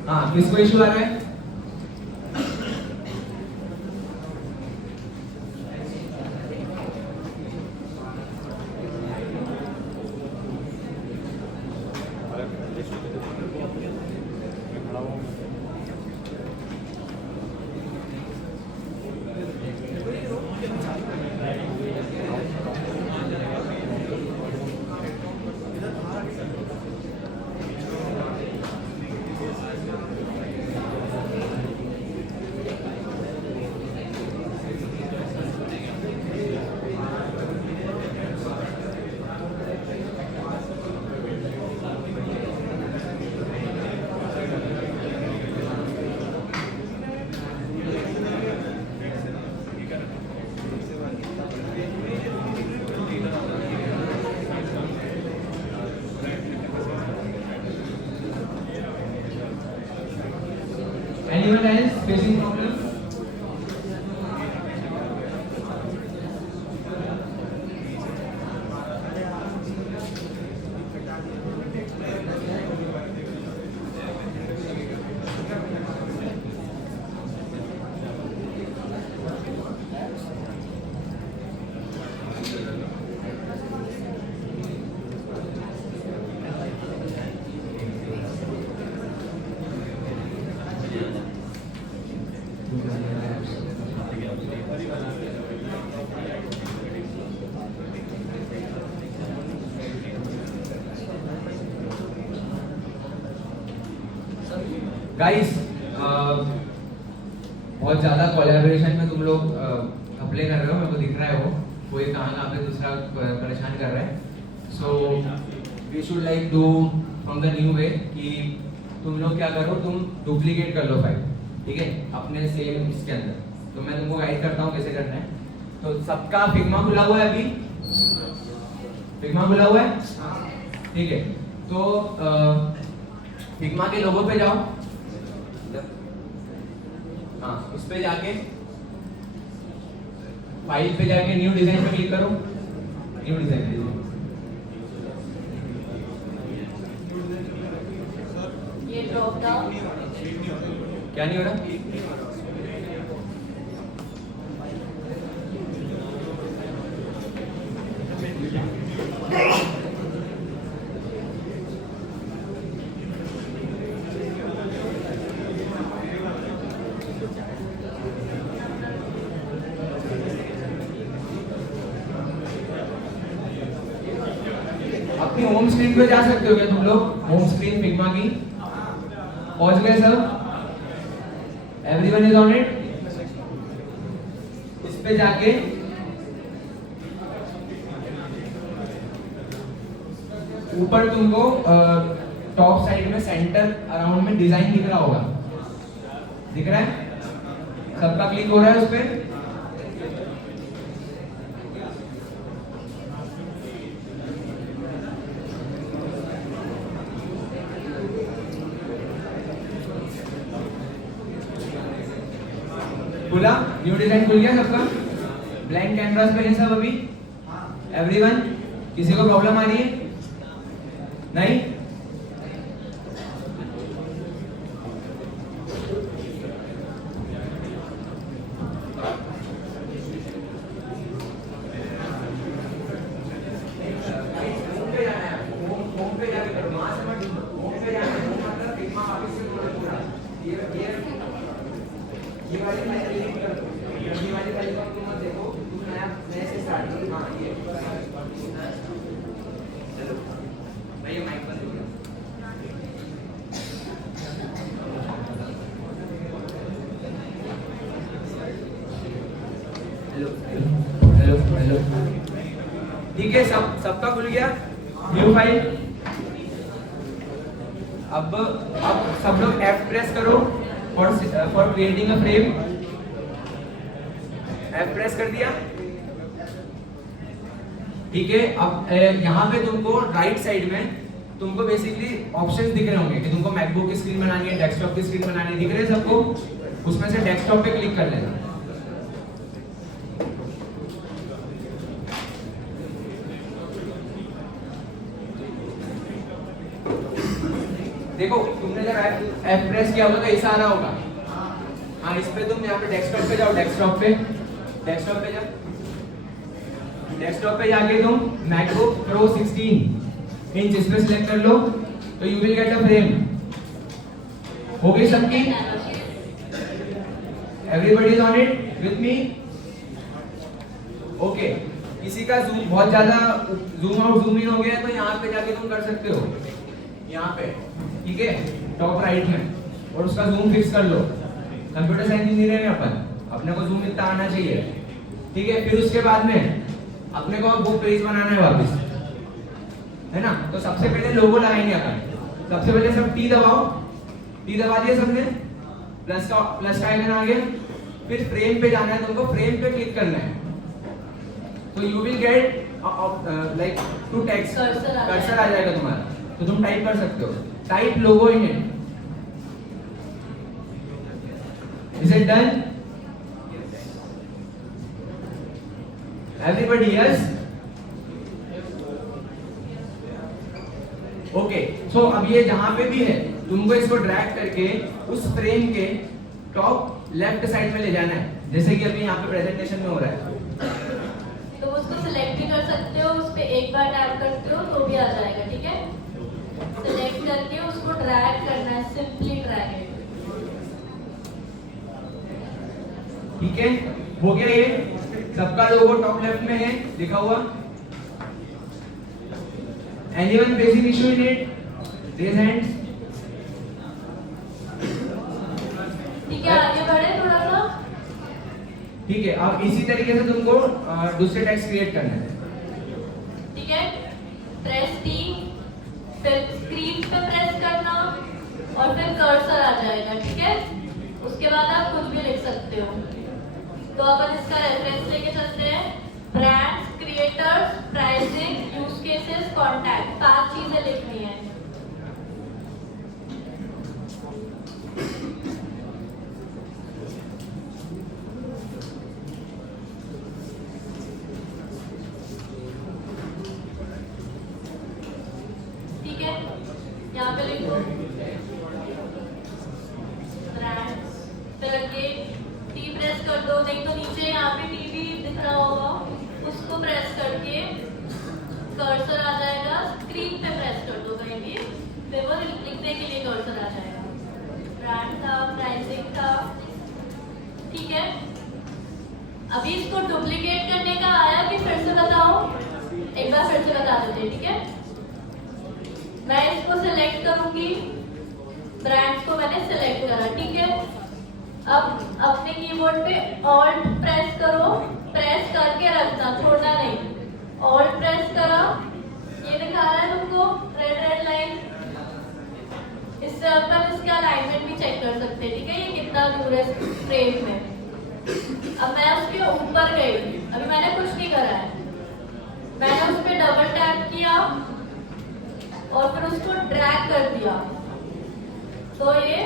हाँ, किसको इशू आ रहा है? Anyone else facing problem? Guys, बहुत ज़्यादा कोलैबोरेशन में तुम लोग अप्लाई कर रहे हो, मेरे को दिख रहा है वो कोई कहाँ पे दूसरा परेशान कर रहा है। So we should like do from the new way कि तुम लोग क्या करो, तुम डुप्लीकेट कर लो फाइल, ठीक है, अपने सेम इसके अंदर। तो मैं तुमको गाइड करता हूँ कैसे करना है। तो सबका फिग्मा खुला हुआ है? अभी फिग्मा खुला हुआ है, ठीक है। तो फिग्मा के लोगो पे जाओ, हाँ, उस पे जाके फाइल पे जाके न्यू डिजाइन पे क्लिक करो। न्यू डिजाइन ये ड्रॉप डाउन क्या नहीं हो रहा? अपनी होम स्क्रीन पे जा सकते हो क्या तुम लोग? होम स्क्रीन फिग्मा की पहुंच गए सब? Everyone is on it? इस पे जाके ऊपर तुमको टॉप साइड में सेंटर अराउंड में डिजाइन दिख रहा होगा, दिख रहा है? सबका क्लिक हो रहा है उस पे? खुला? न्यू डिजाइन खुल गया सबका? ब्लैंक कैनवास पे है सब अभी? एवरीवन? किसी को प्रॉब्लम आ रही है? नहीं? ये वाली मैं डिलीट कर दूँ, ये वाली फाइल को तुम मत देखो, तुम नए से स्टार्ट करो। हाँ ये चलो भाई, ये माइक बंद हो गया। हेलो हेलो हेलो, ठीक है, सबका खुल गया न्यू फाइल। अब सब लोग F प्रेस करो for creating a frame. F press कर दिया, ठीक है। अब यहाँ पे तुमको राइट साइड में तुमको बेसिकली ऑप्शंस दिख रहे होंगे कि तुमको मैकबुक की स्क्रीन बनानी है, डेस्कटॉप की स्क्रीन बनानी है, दिख रहे हैं सबको? उसमें से डेस्कटॉप पे क्लिक कर लेना। देखो तुमने जब F प्रेस किया होगा तो ऐसा आ रहा होगा। हाँ, इस पे तुम यहाँ पे डेस्कटॉप पे जाओ, डेस्कटॉप पे जाओ, डेस्कटॉप पे जाके तुम मैकबुक प्रो 16 इंच इस पे सिलेक्ट कर लो, तो you will get a frame. हो गई सबकी? Everybody is on it with me? Okay, किसी का जूम बहुत ज्यादा जूम आउट जूम इन हो गया तो यहाँ पे जाके तुम कर सकते हो, यहाँ पे, ठीक है, टॉप राइट में, और उसका जूम फिक्स कर लो। कंप्यूटर साइंस इंजीनियर में अपने को जूम इतना आना चाहिए, ठीक है। फिर उसके बाद में अपने को वो पेज बनाना है वापस, है ना? तो सबसे पहले लोगो लगाएंगे अपन। सबसे पहले सब टी दबाओ, टी दबा दिया सबने, प्लस का आइकन आ गया। फिर फ्रेम पे जाना है तुमको, फ्रेम पे क्लिक करना है, तो you will get like to text, cursor आ जाएगा तुम्हारा, तो तुम टाइप कर सकते हो, type logo in it. Is it done? Everybody yes? Okay, so अब ये जहां पे भी है तुमको इसको ड्रैग करके उस फ्रेम के टॉप लेफ्ट साइड में ले जाना है, जैसे कि अभी यहाँ पे प्रेजेंटेशन में हो रहा है। तो उसको सिलेक्ट भी कर सकते हो, उस पे एक बार टैप करते हो तो भी आ जाएगा, ठीक है। सिलेक्ट करके उसको ड्रैग करना है, सिंपली ड्रैग इट। ठीक है, हो गया ये सबका लोगो टॉप लेफ्ट में है लिखा हुआ। Anyone facing issue in it? Raise hands. ठीक है, आगे बढ़े थोड़ा सा। ठीक है, अब इसी तरीके से तुमको दूसरे टेक्स्ट क्रिएट करना है। ठीक है, प्रेस टी, फिर स्क्रीन पे प्रेस करना और फिर कर्सर आ जाएगा, ठीक है। उसके बाद आप कुछ भी लिख सकते हो। तो अपन इसका रेफरेंस लेके चलते हैं। Brands, creators, pricing, use cases, contact, 5 चीजें लिखनी है। ठीक है, यहाँ पे लिखो ब्रांड्स, फिर आगे टी प्रेस कर दो, नहीं तो नीचे यहाँ पे टीवी दिख रहा होगा, उसको प्रेस करके कर्सर आ जाएगा, स्क्रीन पे प्रेस कर दो कहीं भी, फिर वो लिखने के लिए कर्सर आ जाएगा। ब्रांड था, प्राइसिंग था, ठीक है। अभी इसको डुप्लीकेट करने का आया कि फिर से बताओ? एक बार फिर से बता देते हैं, ठीक है। मैं इसको सिलेक्ट करूंगी, ब्रांड्स को मैंने सिलेक्ट करा, ठीक है। अब अपने कीबोर्ड पे ऑल्ट प्रेस करो, प्रेस करके रखना, छोड़ना नहीं। ऑल्ट प्रेस करा, ये दिखा रहा है तुमको रेड लाइन, इससे अपन इसका अलाइनमेंट भी चेक कर सकते हैं, ठीक है। ये कितना दूर है फ्रेम में। अब मैं उसके ऊपर गई, अभी मैंने कुछ नहीं करा है, मैंने उस पर डबल टैप किया और फिर उसको ड्रैग कर दिया, तो ये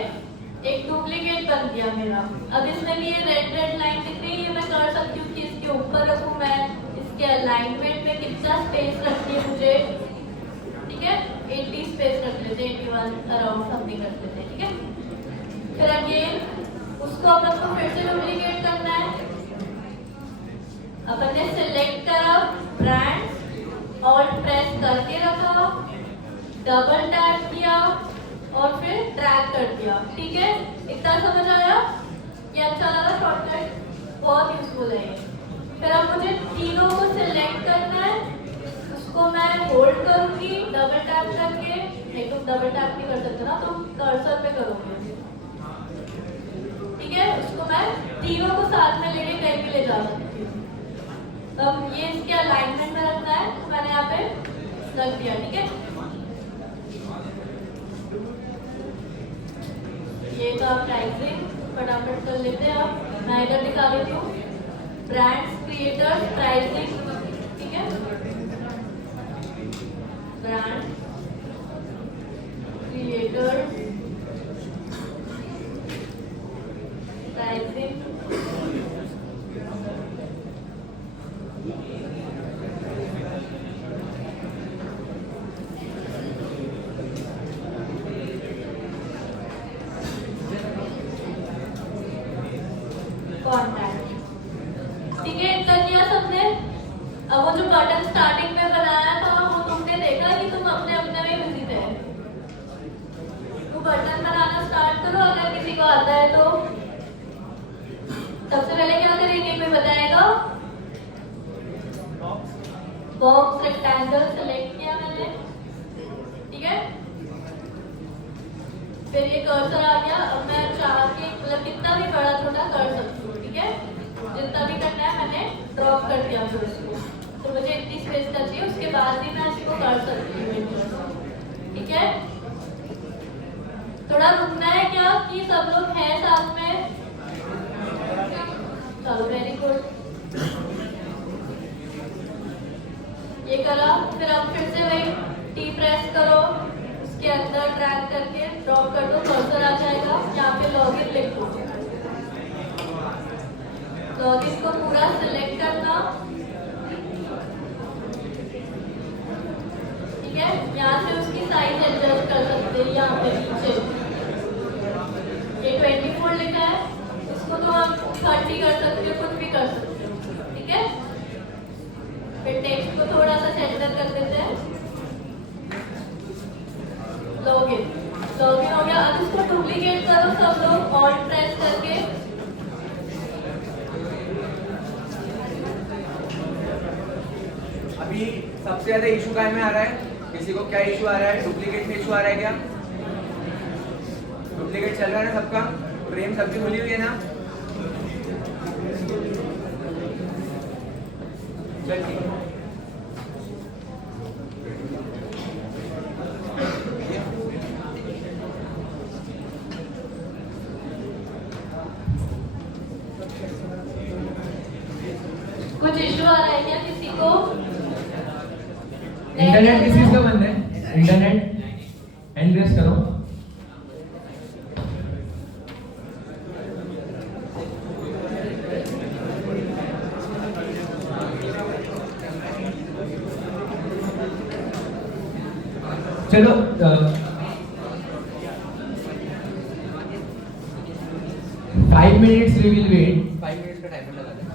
एक डुप्लीकेट बन गया मेरा। अब इसमें भी ये रेड लाइन दिख रही है, ये मैं कर सकती हूँ कि इसके ऊपर रखूँ, मैं इसके अलाइनमेंट में कितना स्पेस रखनी है मुझे, ठीक है। 80 स्पेस रख लेते, 81 अराउंड समथिंग रख लेते, ठीक है। फिर अगेन उसको अपन को फिर से डुप्लीकेट करना है। अपन ने सिलेक्ट करा ब्रांड, ऑल्ट प्रेस करके रखा, डबल टैप किया और फिर ड्रैग कर कर दिया, ठीक है? इतना समझ आया? ये अच्छा लगा शॉर्टकट? बहुत यूजफुल है ये। फिर अब मुझे तीनों को सिलेक्ट करना है, उसको मैं होल्ड करूंगी डबल टैप करके। नहीं, तुम डबल टैप नहीं कर सकते ना, तुम कर्सर पे करोगे, ठीक है? उसको मैं तीनों को साथ में लेके कहीं भी ले जा सकती हूँ। अब ये इसके अलाइनमेंट में रखना है, तो मैंने यहाँ पे रख दिया, ठीक है? ये तो आप प्राइसिंग फटाफट कर लेते हैं। अब मैं इधर दिखा देती हूँ, ब्रांड्स, क्रिएटर्स, प्राइसिंग, ठीक है? ब्रांड, क्रिएटर्स, प्राइसिंग, कॉन्टैक्ट, ठीक है? इतना किया सबने? अब वो जो बटन स्टार्टिंग में बनाया था वो तुमने देखा कि तुम अपने अपने में बिजी थे। तो बटन बनाना स्टार्ट करो अगर किसी को आता है तो। सबसे पहले क्या करेंगे, कोई बताएगा? बॉक्स रेक्टेंगल सेलेक्ट किया मैंने, ठीक है? फिर ये कर्सर आ गया। अब मैं चाह के मतलब कितना भी बड़ा छोटा कर सकती हूँ, ठीक है? जितना भी करना है मैंने ड्रॉप कर दिया फिर उसको। तो मुझे इतनी स्पेस चाहिए, उसके बाद भी मैं इसको कर सकती हूँ, ठीक है? थोड़ा रुकना है क्या कि सब लोग हैं साथ में? चलो, वेरी गुड। ये करा, फिर अब फिर से वही टी प्रेस करो, उसके अंदर ड्रैग करके ड्रॉप कर दो, कर्सर आ जाएगा। यहाँ पे लॉगिन लिख दो, लॉगिन को पूरा सिलेक्ट करना, ठीक है? यहाँ से उसकी साइज एडजस्ट कर सकते हैं। यहाँ पे नीचे ये 24 लिखा है, इसको तो आप 30 कर सकते हो, कुछ भी कर सकते हो, ठीक है? फिर टेक्स्ट को थोड़ा सा सेंटर कर देते हैं। लॉगिन हो गया। अब इसको डुप्लीकेट करो सब लोग, ऑल्ट प्रेस करके। अभी सबसे ज्यादा इशू काय में आ रहा है? किसी को क्या इशू आ रहा है? डुप्लीकेट में इशू आ रहा है क्या? डुप्लीकेट चल रहा है ना सबका? फ्रेम सबकी खुली हुई है ना? चल ठीक है। कुछ इशू आ रहा है क्या किसी को? इंटरनेट किस चीज का बंद है? इंटरनेट एंड प्रेस करो। चलो 5 minutes we will wait. 5 minutes का टाइमर लगा दें।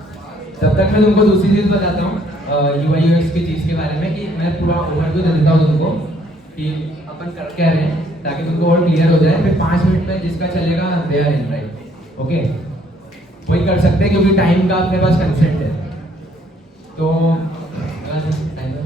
तब तक मैं तुमको दूसरी चीज बताता हूँ UI UX की चीज के बारे में, कि मैं पूरा ओवरव्यू दे देता हूँ तुमको कि अपन कर क्या रहे हैं, ताकि तुमको और क्लियर हो जाए। फिर 5 मिनट में जिसका चलेगा they are in, right? Okay, वही कर सकते हैं क्योंकि टाइम का अपने पास कंसेंट है। तो टाइमर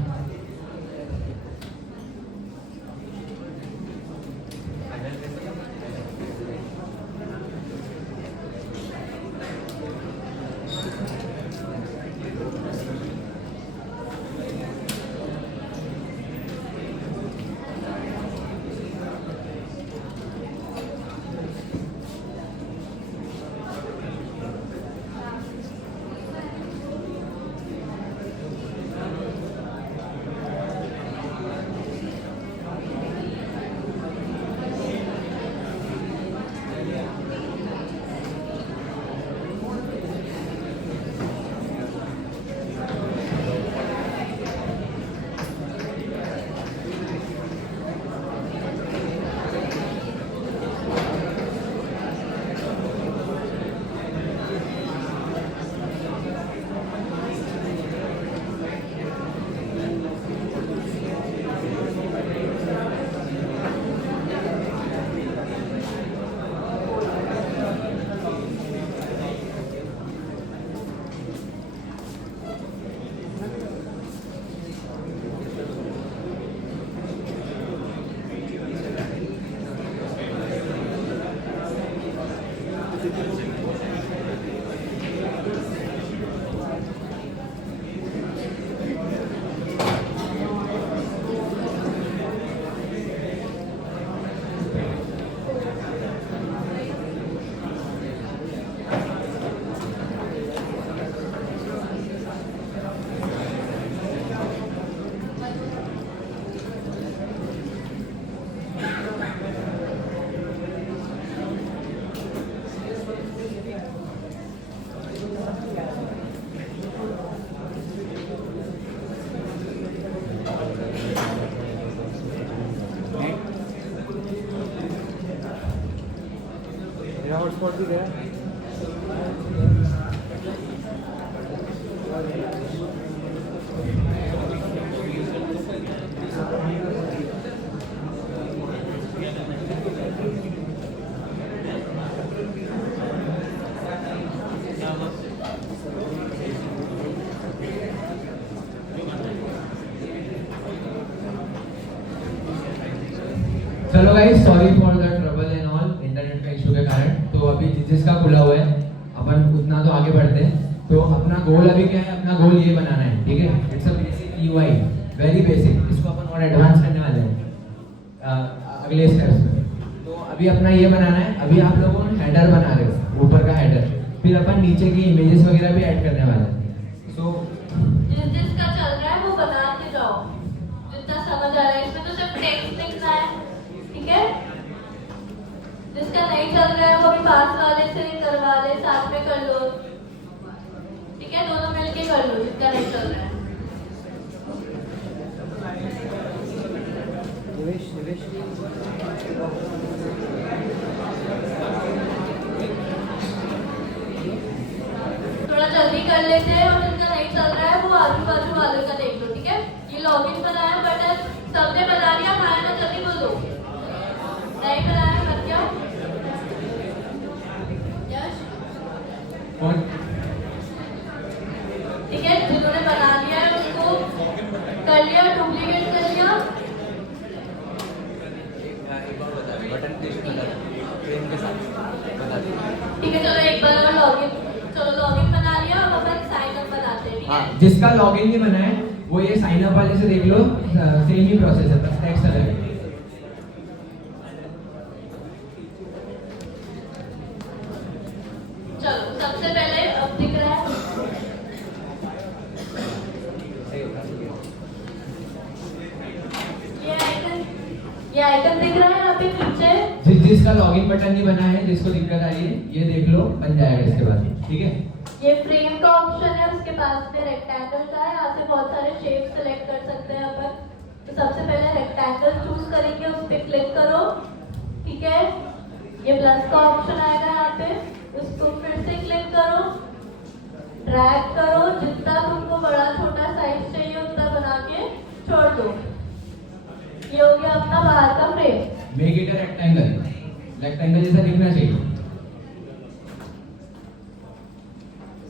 मेरा हॉटस्पॉट भी गया। चलो guys, sorry for the trouble and all, internet का इशू के कारण। तो अभी जिसका खुला हुआ है, अपन उतना तो आगे बढ़ते हैं। तो अपना गोल अभी क्या है? अपना गोल ये बनाना है, ठीक है? It's a basic UI, very basic. इसको अपन और एडवांस करने वाले हैं अगले स्टेप्स में। तो अभी अपना ये बनाना है। अभी आप लोगों ने हेडर बना रहे हो, ऊपर का हेडर, फिर अपन नीचे की इमेजेस वगैरह भी ऐड करने वाले हैं। सो जिसका चल रहा है वो बनाते जाओ, जितना समझ आ रहा है। इसमें तो सिर्फ टेक्स्ट लिखना है, ठीक है? जिसका नहीं चल रहा है वो भी पास वाले से करवा ले, साथ में कर लो, ठीक है? दोनों मिलके कर लो जिसका नहीं चल रहा है। थोड़ा जल्दी कर लेते हैं, और जिनका नहीं चल रहा है वो आजू बाजू वाले का देख लो, ठीक है? ये लॉगिन बनाया बटन सबने बना लिया, खाया ना? जल्दी बोलो। नहीं बनाया मत क्या? यश, और ठीक है, जिन्होंने बना लिया है उसको कर लिया, डुप्लीकेट कर लिया। बटन फ्रेम के साथ बता दीजिए। ठीक है, चलो एक बार और लॉगिन, चलो लॉगिन बना लिया, अब अपन साइन अप बनाते हैं, ठीक है? हाँ, जिसका लॉगिन नहीं बना है वो ये साइन अप वाले से देख लो, सेम ही प्रोसेस है, बस टेक्स्ट अलग है। चलो सबसे पहले अब दिख रहा है, ये आइकन दिख रहा है यहाँ पे नीचे। जिसका लॉगिन बटन नहीं बना है, जिसको दिक्कत आ रही है, ये देख लो, बन जाएगा इसके बाद, ठीक है? ये फ्रेम का ऑप्शन है, उसके पास में रेक्टेंगल का है, यहाँ से बहुत सारे शेप सेलेक्ट कर सकते हैं अपन। तो सबसे पहले रेक्टेंगल चूज करेंगे, उस पर क्लिक करो, ठीक है? ये प्लस का ऑप्शन आएगा यहाँ पे, उसको फिर से क्लिक करो, ड्रैग करो, जितना तुमको बड़ा छोटा साइज चाहिए उतना बना के छोड़ दो। ये हो गया अपना बाहर का frame. Make it a rectangle, rectangle जैसा दिखना चाहिए,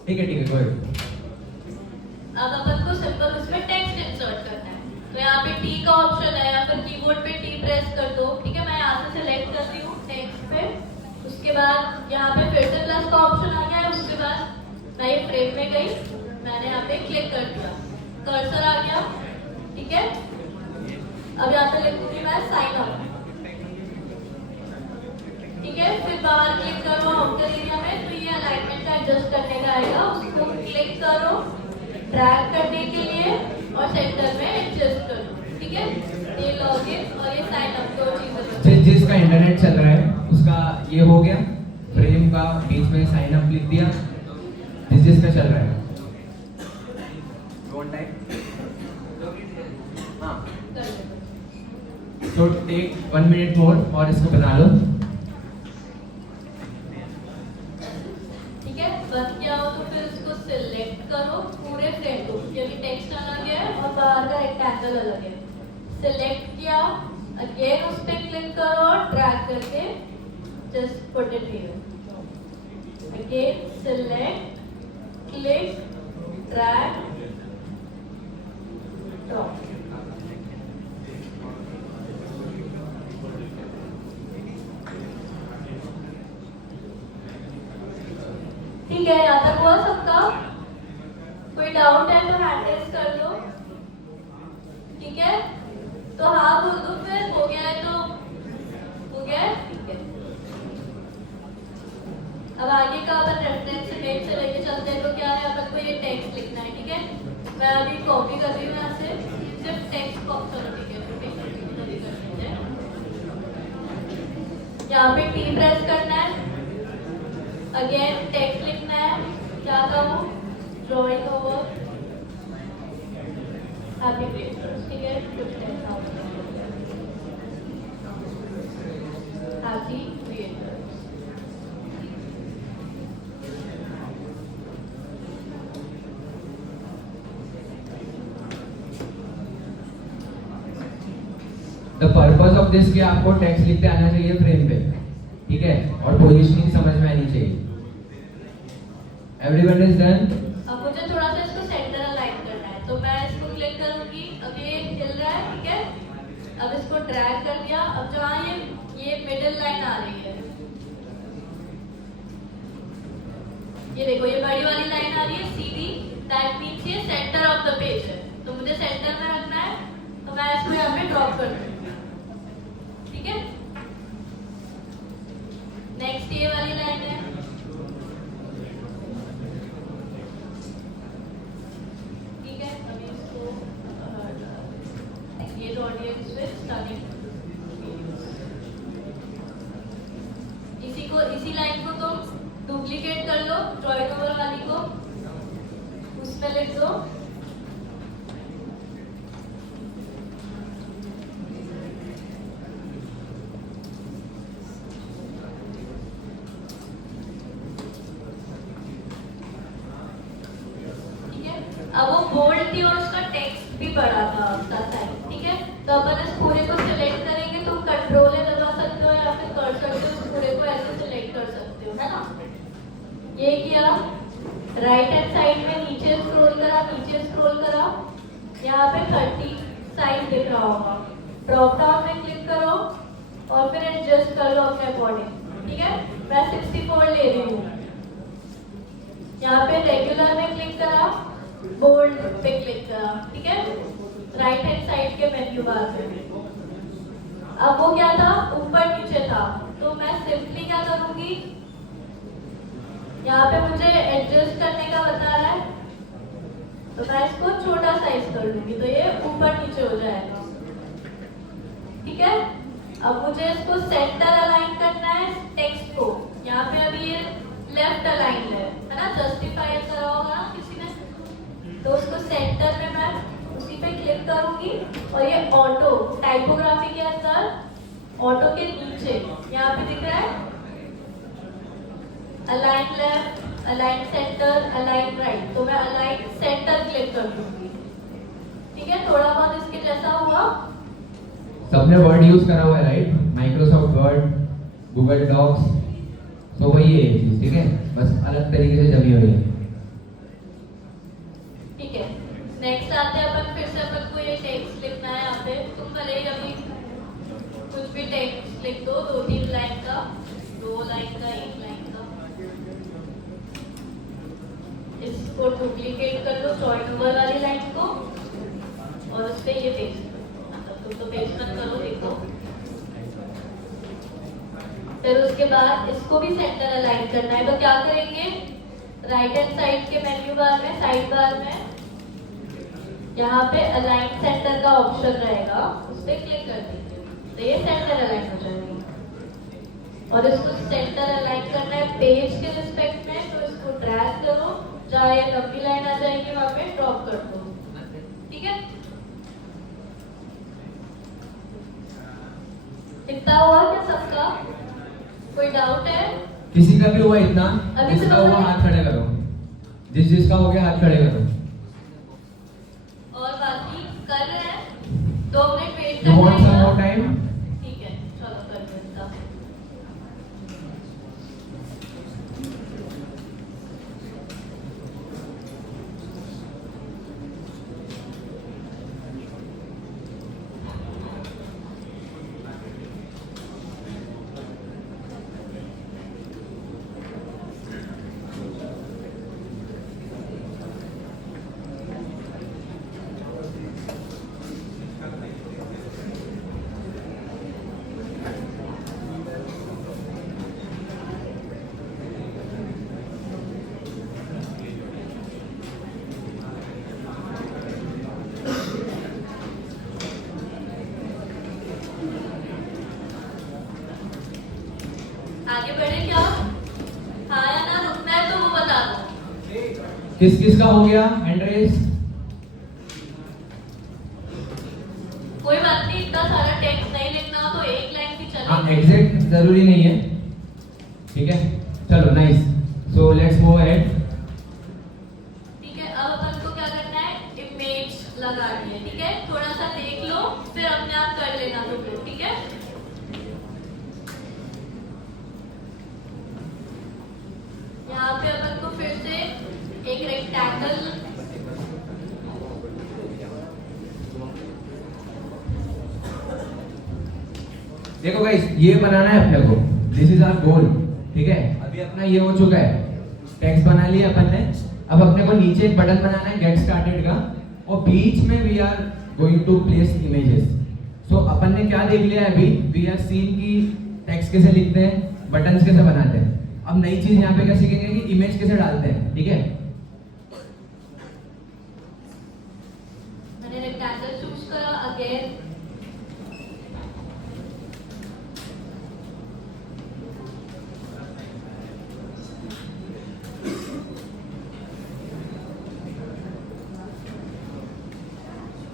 ठीक है? ठीक है, कोई। अब अपन को सिंपल उसमें टेक्स्ट इंसर्ट करना है, तो यहाँ पे टी का ऑप्शन है, या फिर कीबोर्ड पे टी प्रेस कर दो, ठीक है? मैं यहाँ से सिलेक्ट करती हूँ टेक्स्ट पे, उसके बाद यहाँ पे फिर से प्लस का ऑप्शन आ गया है, उसके बाद मैं ये फ्रेम में गई, मैंने यहाँ पे क्लिक कर दिया, कर्सर आ गया, ठीक है? अब यहाँ पे लिखूंगी मैं साइन अप, ठीक है? फिर बाहर क्लिक करो आउटर एरिया में, तो ये अलाइनमेंट एडजस्ट करने का आएगा, उसको क्लिक करो ड्रैग करने के लिए और सेंटर में एडजस्ट करो, ठीक है? ये लॉगिन और ये साइन अप दो चीजें। जिसका इंटरनेट चल रहा है उसका ये हो गया, फ्रेम का बीच में साइन अप लिख दिया, जिसका चल रहा है। तो टेक 1 मिनट मोर और इसको बना लो, ठीक है? बन गया हो तो फिर इसको सिलेक्ट करो पूरे फ्रेम को, ये भी टेक्स्ट अलग है और बाहर का रेक्टेंगल अलग है। सिलेक्ट किया, अगेन उस पे क्लिक करो और ड्रैग करके just put it here. Again select, click, drag, drop. ठीक है, यहाँ तक हुआ सबका? कोई डाउट है तो हैंड रेज कर लो। ठीक है, तो हाँ बोल दो फिर। हो गया है तो हो गया है, ठीक है। अब आगे का अपन रेफरेंस इमेज से लेके चलते हैं। तो क्या है, अपन को ये टेक्स्ट लिखना है। ठीक है, मैं अभी कॉपी कर रही हूँ यहाँ से, सिर्फ टेक्स्ट कॉपी करो। ठीक है, यहाँ पे टी प्रेस करना है, अगेन टेक्स्ट लिखना है। क्या करूँ, ड्रॉइंग ओवर हैप्पी क्रिएटर्स। ठीक है, happy creators. The purpose of this कि आपको टेक्स्ट लिखते आना चाहिए फ्रेम पे, ठीक है, और पोजीशनिंग समझ में आनी चाहिए। Everyone is done? अब मुझे थोड़ा सा इसको सेंटर अलाइन करना है, तो मैं इसको क्लिक करूंगी। अब ये हिल रहा है, ठीक है। अब इसको ड्रैग कर दिया। अब जहाँ ये मिडिल लाइन आ रही है, ये देखो, ये बड़ी वाली लाइन आ रही है सीधी, दैट मींस ये सेंटर ऑफ द पेज है। तो मुझे सेंटर में रखना है, तो मैं इसको यहाँ पे ड्रॉप कर दूंगी। ठीक है, नेक्स्ट ये वाली लाइन है। ठीक है, अभी इसको ये ऑडियंस विद स्टार्टिंग, इसी लाइन को तुम डुप्लीकेट कर लो, ड्रॉइंग ओवर वाली को उसमें लिख दो। अब वो बोल्ड थी और उसका टेक्स्ट भी बड़ा था उसका साइज। ठीक है, तो अपन इस पूरे को सिलेक्ट करेंगे। तुम कंट्रोल दबा सकते हो या फिर कर सकते हो, पूरे को ऐसे सिलेक्ट कर सकते हो, है ना। ये किया, राइट हैंड साइड में नीचे स्क्रॉल करा, यहाँ पे 30 साइज दिख रहा होगा। ड्रॉप डाउन में क्लिक करो और फिर एडजस्ट कर लो अपने अकॉर्डिंग। ठीक है, मैं 64 ले रही हूँ। यहाँ पे रेगुलर में क्लिक करा, बोल्ड पे क्लिक करा। ठीक है, राइट हैंड साइड के मेन्यू बार में। अब वो क्या था, ऊपर नीचे था, तो मैं सिंपली क्या करूंगी, यहाँ पे मुझे एडजस्ट करने का बता रहा है, तो मैं इसको छोटा साइज कर लूंगी, तो ये ऊपर नीचे हो जाएगा। ठीक है, अब मुझे इसको सेंटर अलाइन करना है टेक्स्ट को। यहाँ पे अभी ये लेफ्ट अलाइन है ना, जस्टिफाई करा होगा ना किसी ने, तो उसको सेंटर में मैं उसी पे क्लिक करूंगी। और ये ऑटो टाइपोग्राफी के अंदर ऑटो के नीचे यहाँ पे दिख रहा है align left, align centre, align right, तो मैं अलाइन सेंटर क्लिक कर दूंगी। ठीक है, थोड़ा बहुत इसके जैसा हुआ। सबने वर्ड यूज करा हुआ है, right? Microsoft Word, Google Docs, तो वही है ये चीज। ठीक है, बस अलग तरीके से जमी हुई है। ठीक है, नेक्स्ट आते हैं अपन, फिर से अपन को ये टेक्स्ट लिखना है। यहाँ पे तुम भले ही अभी कुछ भी टेक्स्ट लिख दो, 2-3 लाइन का, 2 लाइन का, 1 लाइन का। इसको डुप्लीकेट कर लो, जॉइन ओवर वाली लाइन को, और उस पे ये पेस्ट, मतलब तुम तो पेस्ट मत करो, देखो। फिर उसके बाद इसको भी सेंटर अलाइन करना है, तो क्या करेंगे, राइट हैंड साइड के मेन्यू बार में, साइड बार में, यहाँ पे अलाइन सेंटर का ऑप्शन रहेगा, उस पर क्लिक कर दीजिए, तो ये सेंटर अलाइन हो जाएगी। और इसको सेंटर अलाइन करना है पेज के रिस्पेक्ट में, तो इसको ड्रैग करो, जहाँ ये लंबी लाइन आ जाएगी वहाँ पे ड्रॉप कर दो। ठीक है, इतना हुआ क्या सबका? कोई डाउट है? किसी का भी हुआ इतना? अभी जिसका तो हुआ हाथ खड़े करो, जिसका हो गया हाथ खड़े करो। और बाकी कर रहे हैं, 2 minute wait You want some more करना है। time? ठीक है, चलो कर देता। आगे बढ़े क्या? हाँ या ना? रुकना है तो वो बता दो। किस किस का हो गया हैंड रेस? कोई बात नहीं, इतना सारा टेक्स्ट नहीं लिखना हो तो एक लाइन भी हाँ चलेगी। एग्जैक्ट जरूरी नहीं है, ठीक है। चलो nice, so let's move ahead. ठीक है, अब अपन को क्या करना है? इमेज लगानी है, ठीक है। थोड़ा सा देख लो, फिर अपने आप कर लेना तुम लोग, ठीक है। यहाँ पे अपन को फिर से एक रेक्टेंगल देखो गाइस, ये बनाना है अपने को, दिस इज आवर गोल, ठीक है। अभी अपना ये हो चुका है, टेक्स्ट बना लिया अपन ने। अब अपने को नीचे एक बटन बनाना है गेट स्टार्टेड का, और बीच में we are going to place images. So अपन ने क्या देख लिया है अभी? वी आर सीन की टेक्स्ट कैसे लिखते हैं, बटन्स कैसे बनाते हैं। अब नई चीज यहाँ पे क्या सीखेंगे कि इमेज कैसे डालते हैं, ठीक है। मैंने रेक्टेंगल चूज करा अगेन।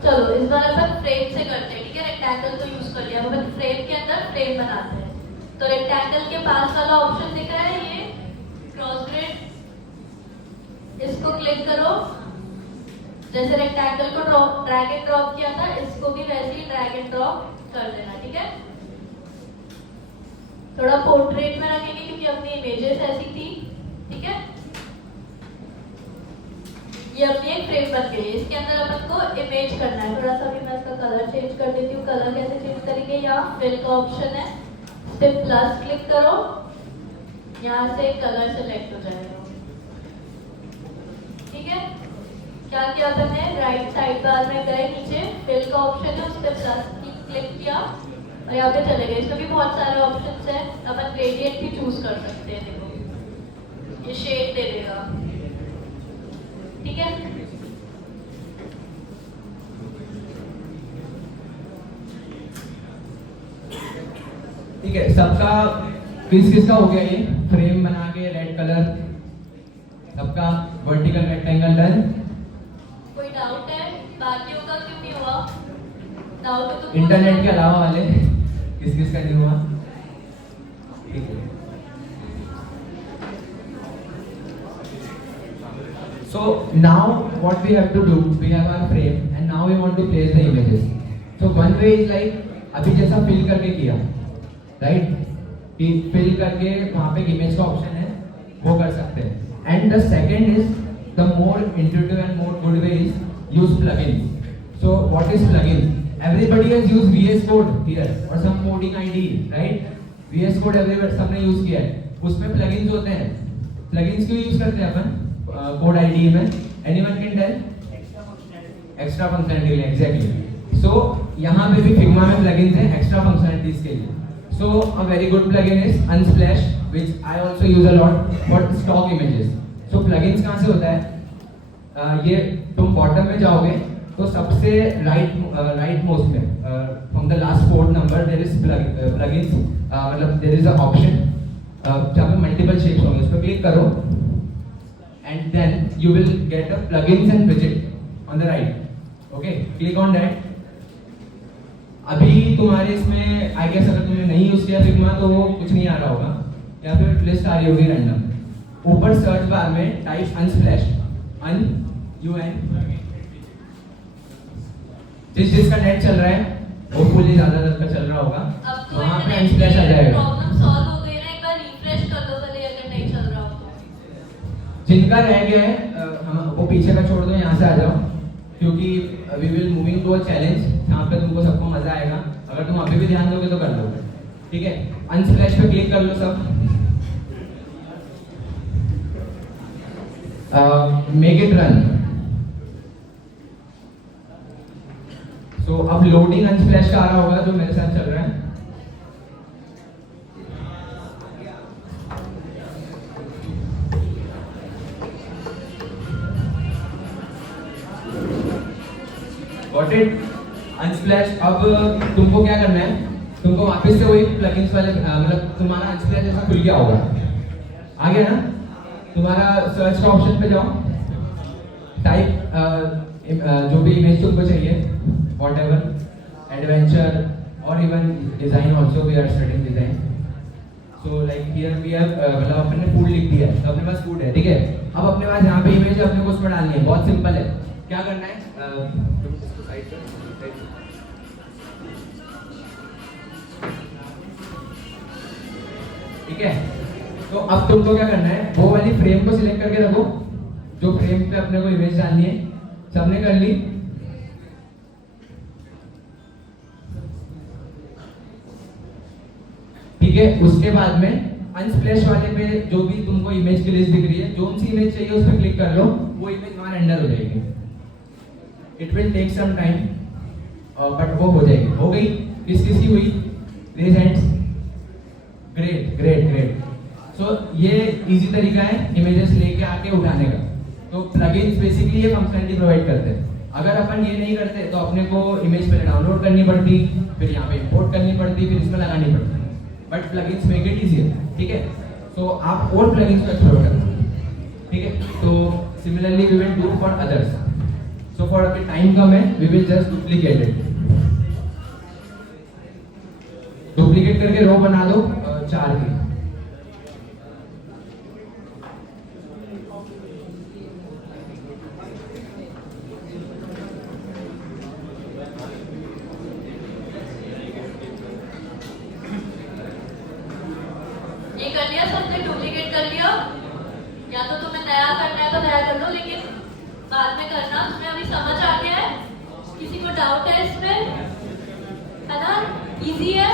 चलो इस बार अपन फ्रेम से करते हैं, ठीक है। रेक्टेंगल तो यूज कर लिया, अब अपन फ्रेम के अंदर फ्रेम बनाते हैं। तो रेक्टेंगल के पास वाला ऑप्शन दिख रहा है, ये क्रॉस ग्रिड, इसको क्लिक करो। जैसे रेक्टेंगल को ड्रैग एंड ड्रॉप किया था, इसको भी वैसे ही ड्रैग एंड ड्रॉप कर देना, ठीक है। थोड़ा पोर्ट्रेट में रखेंगे क्योंकि अपनी इमेजेस ऐसी थी, ठीक है। ये अपनी एक फ्रेम बन गई है, इसके अंदर अपन को इमेज करना है। थोड़ा सा भी मैं इसका कलर चेंज कर देती हूँ। कलर कैसे चेंज करेंगे? यहाँ फिल का ऑप्शन है, इस पे प्लस क्लिक करो, यहाँ से कलर सेलेक्ट हो जाएगा, ठीक है। क्या किया अपन ने? राइट साइड बार में गए, नीचे फिल का ऑप्शन है, उस पे प्लस क्लिक किया और यहाँ पे चले गए। इसमें भी बहुत सारे ऑप्शंस हैं, अपन ग्रेडियंट भी चूज कर सकते हैं। देखो ये शेड दे देगा, ठीक है। ठीक है, सबका किस किस का हो गया? ये फ्रेम बना के रेड कलर, सबका वर्टिकल रेक्टेंगल डन। कोई डाउट है? बाकियों का क्यों नहीं हुआ? डाउट हो तो इंटरनेट के अलावा वाले किस किस का नहीं हुआ? ठीक है। So now what we have to do, we have our frame and now we want to place the images. So one way is like अभी जैसा fill करके किया, right? कि fill करके वहाँ पे image का option है, वो कर सकते हैं. And the second is the more intuitive and more good way is use plugins. So what is plugins? Everybody has used VS Code here or some coding ID, right? VS Code everybody सबने use किया है. उसमें plugins होते हैं. Plugins क्यों use करते हैं अपन? कोड आईडी में anyone can tell? Extra functionality के लिए, एग्जैक्टली। सो यहाँ पे भी फिग्मा में प्लगइन्स हैं एक्स्ट्रा फंक्शनलिटीज के लिए। So a very good plugin is Unsplash which I also use a lot for stock images. So plugins कहाँ से होता है? ये तुम बॉटम में जाओगे तो सबसे राइट मोस्ट में from the last 4 number there is plugins, मतलब देयर इज अ ऑप्शन जहाँ पे मल्टीपल शेप्स होंगे, उस पर क्लिक करो and then you will get a plugins and widget on the right. Okay, click on that. अभी तुम्हारे इसमें आई गेस अगर तुमने नहीं यूज किया फिग्मा तो वो कुछ नहीं आ रहा होगा, या फिर लिस्ट आ रही होगी रैंडम। ऊपर सर्च बार में टाइप अनस्प्लैश, जिसका नेट चल रहा है वो फुली ज्यादा का चल रहा होगा, अब तो वहाँ पे अनस्प्लैश आ जाएगा। प्रॉब्लम सॉल्व हो गई ना, एक बार रिफ्रेश कर दो पहले अगर नहीं चल रहा हो तो। जिनका रह गया है हम वो पीछे का छोड़ दो, यहाँ से आ जाओ, क्योंकि we will moving to a challenge जहाँ पे तुमको सबको मजा आएगा। अगर तुम अभी भी ध्यान दोगे तो कर लोगे, ठीक है। अनस्प्लैश पे क्लिक कर लो सब, मेक इट रन। सो अब लोडिंग अनस्प्लैश का आ रहा होगा जो मेरे साथ चल रहा है। Got it? Unsplash। अब तुमको क्या करना है? तुमको वापस से वही प्लगइन्स वाले मतलब तुम्हारा इंस्पियर जैसा खुल गया होगा, आ गया ना? तुम्हारा सर्च का ऑप्शन पे जाओ, टाइप जो भी इमेज तुमको चाहिए, व्हाटएवर, एडवेंचर और even design also, we are studying design. So like here we have मतलब अपने ने फूड लिख दिया है, तो अपने पास फूड है, ठीक है। अब अपने पास यहाँ पे इमेज है, अपने को उसमें डालनी है, बहुत सिंपल है। क्या करना है, ठीक है। तो अब तुमको क्या करना है, वो वाली फ्रेम को सिलेक्ट करके रखो, जो फ्रेम पे अपने को इमेज डालनी है। सबने कर ली? ठीक है। उसके बाद में अनस्प्लैश वाले पे जो भी तुमको इमेज की लिस्ट दिख रही है, जो सी इमेज चाहिए उस पर क्लिक कर लो, वो इमेज वहां रेंडर हो जाएगी। It will take some time, but वो हो जाएगी। हो गई? किस की हुई? Raise hands. Great great great. So ये इजी तरीका है इमेजेस लेके आके उठाने का। तो प्लगइन्स बेसिकली ये फंक्शनलिटी प्रोवाइड करते हैं। अगर अपन ये नहीं करते तो अपने को इमेज पहले डाउनलोड करनी पड़ती, फिर यहाँ पे इंपोर्ट करनी पड़ती, फिर इसमें लगानी पड़ती। But plugins make it easier, ठीक है। तो आप और प्लगइन्स को एक्सप्लोर करना, ठीक है। तो similarly we will do for others. So for अभी टाइम कम है, we will just duplicate it. Duplicate करके रो बना दो 4 की। ये कर लिया सबने? डुप्लीकेट कर लिया? या तो तुम्हें नया करना है तो नया कर लो, लेकिन बाद में करना। तुम्हें अभी समझ आ गया है? किसी को डाउट है इसमें? है ना? इजी है।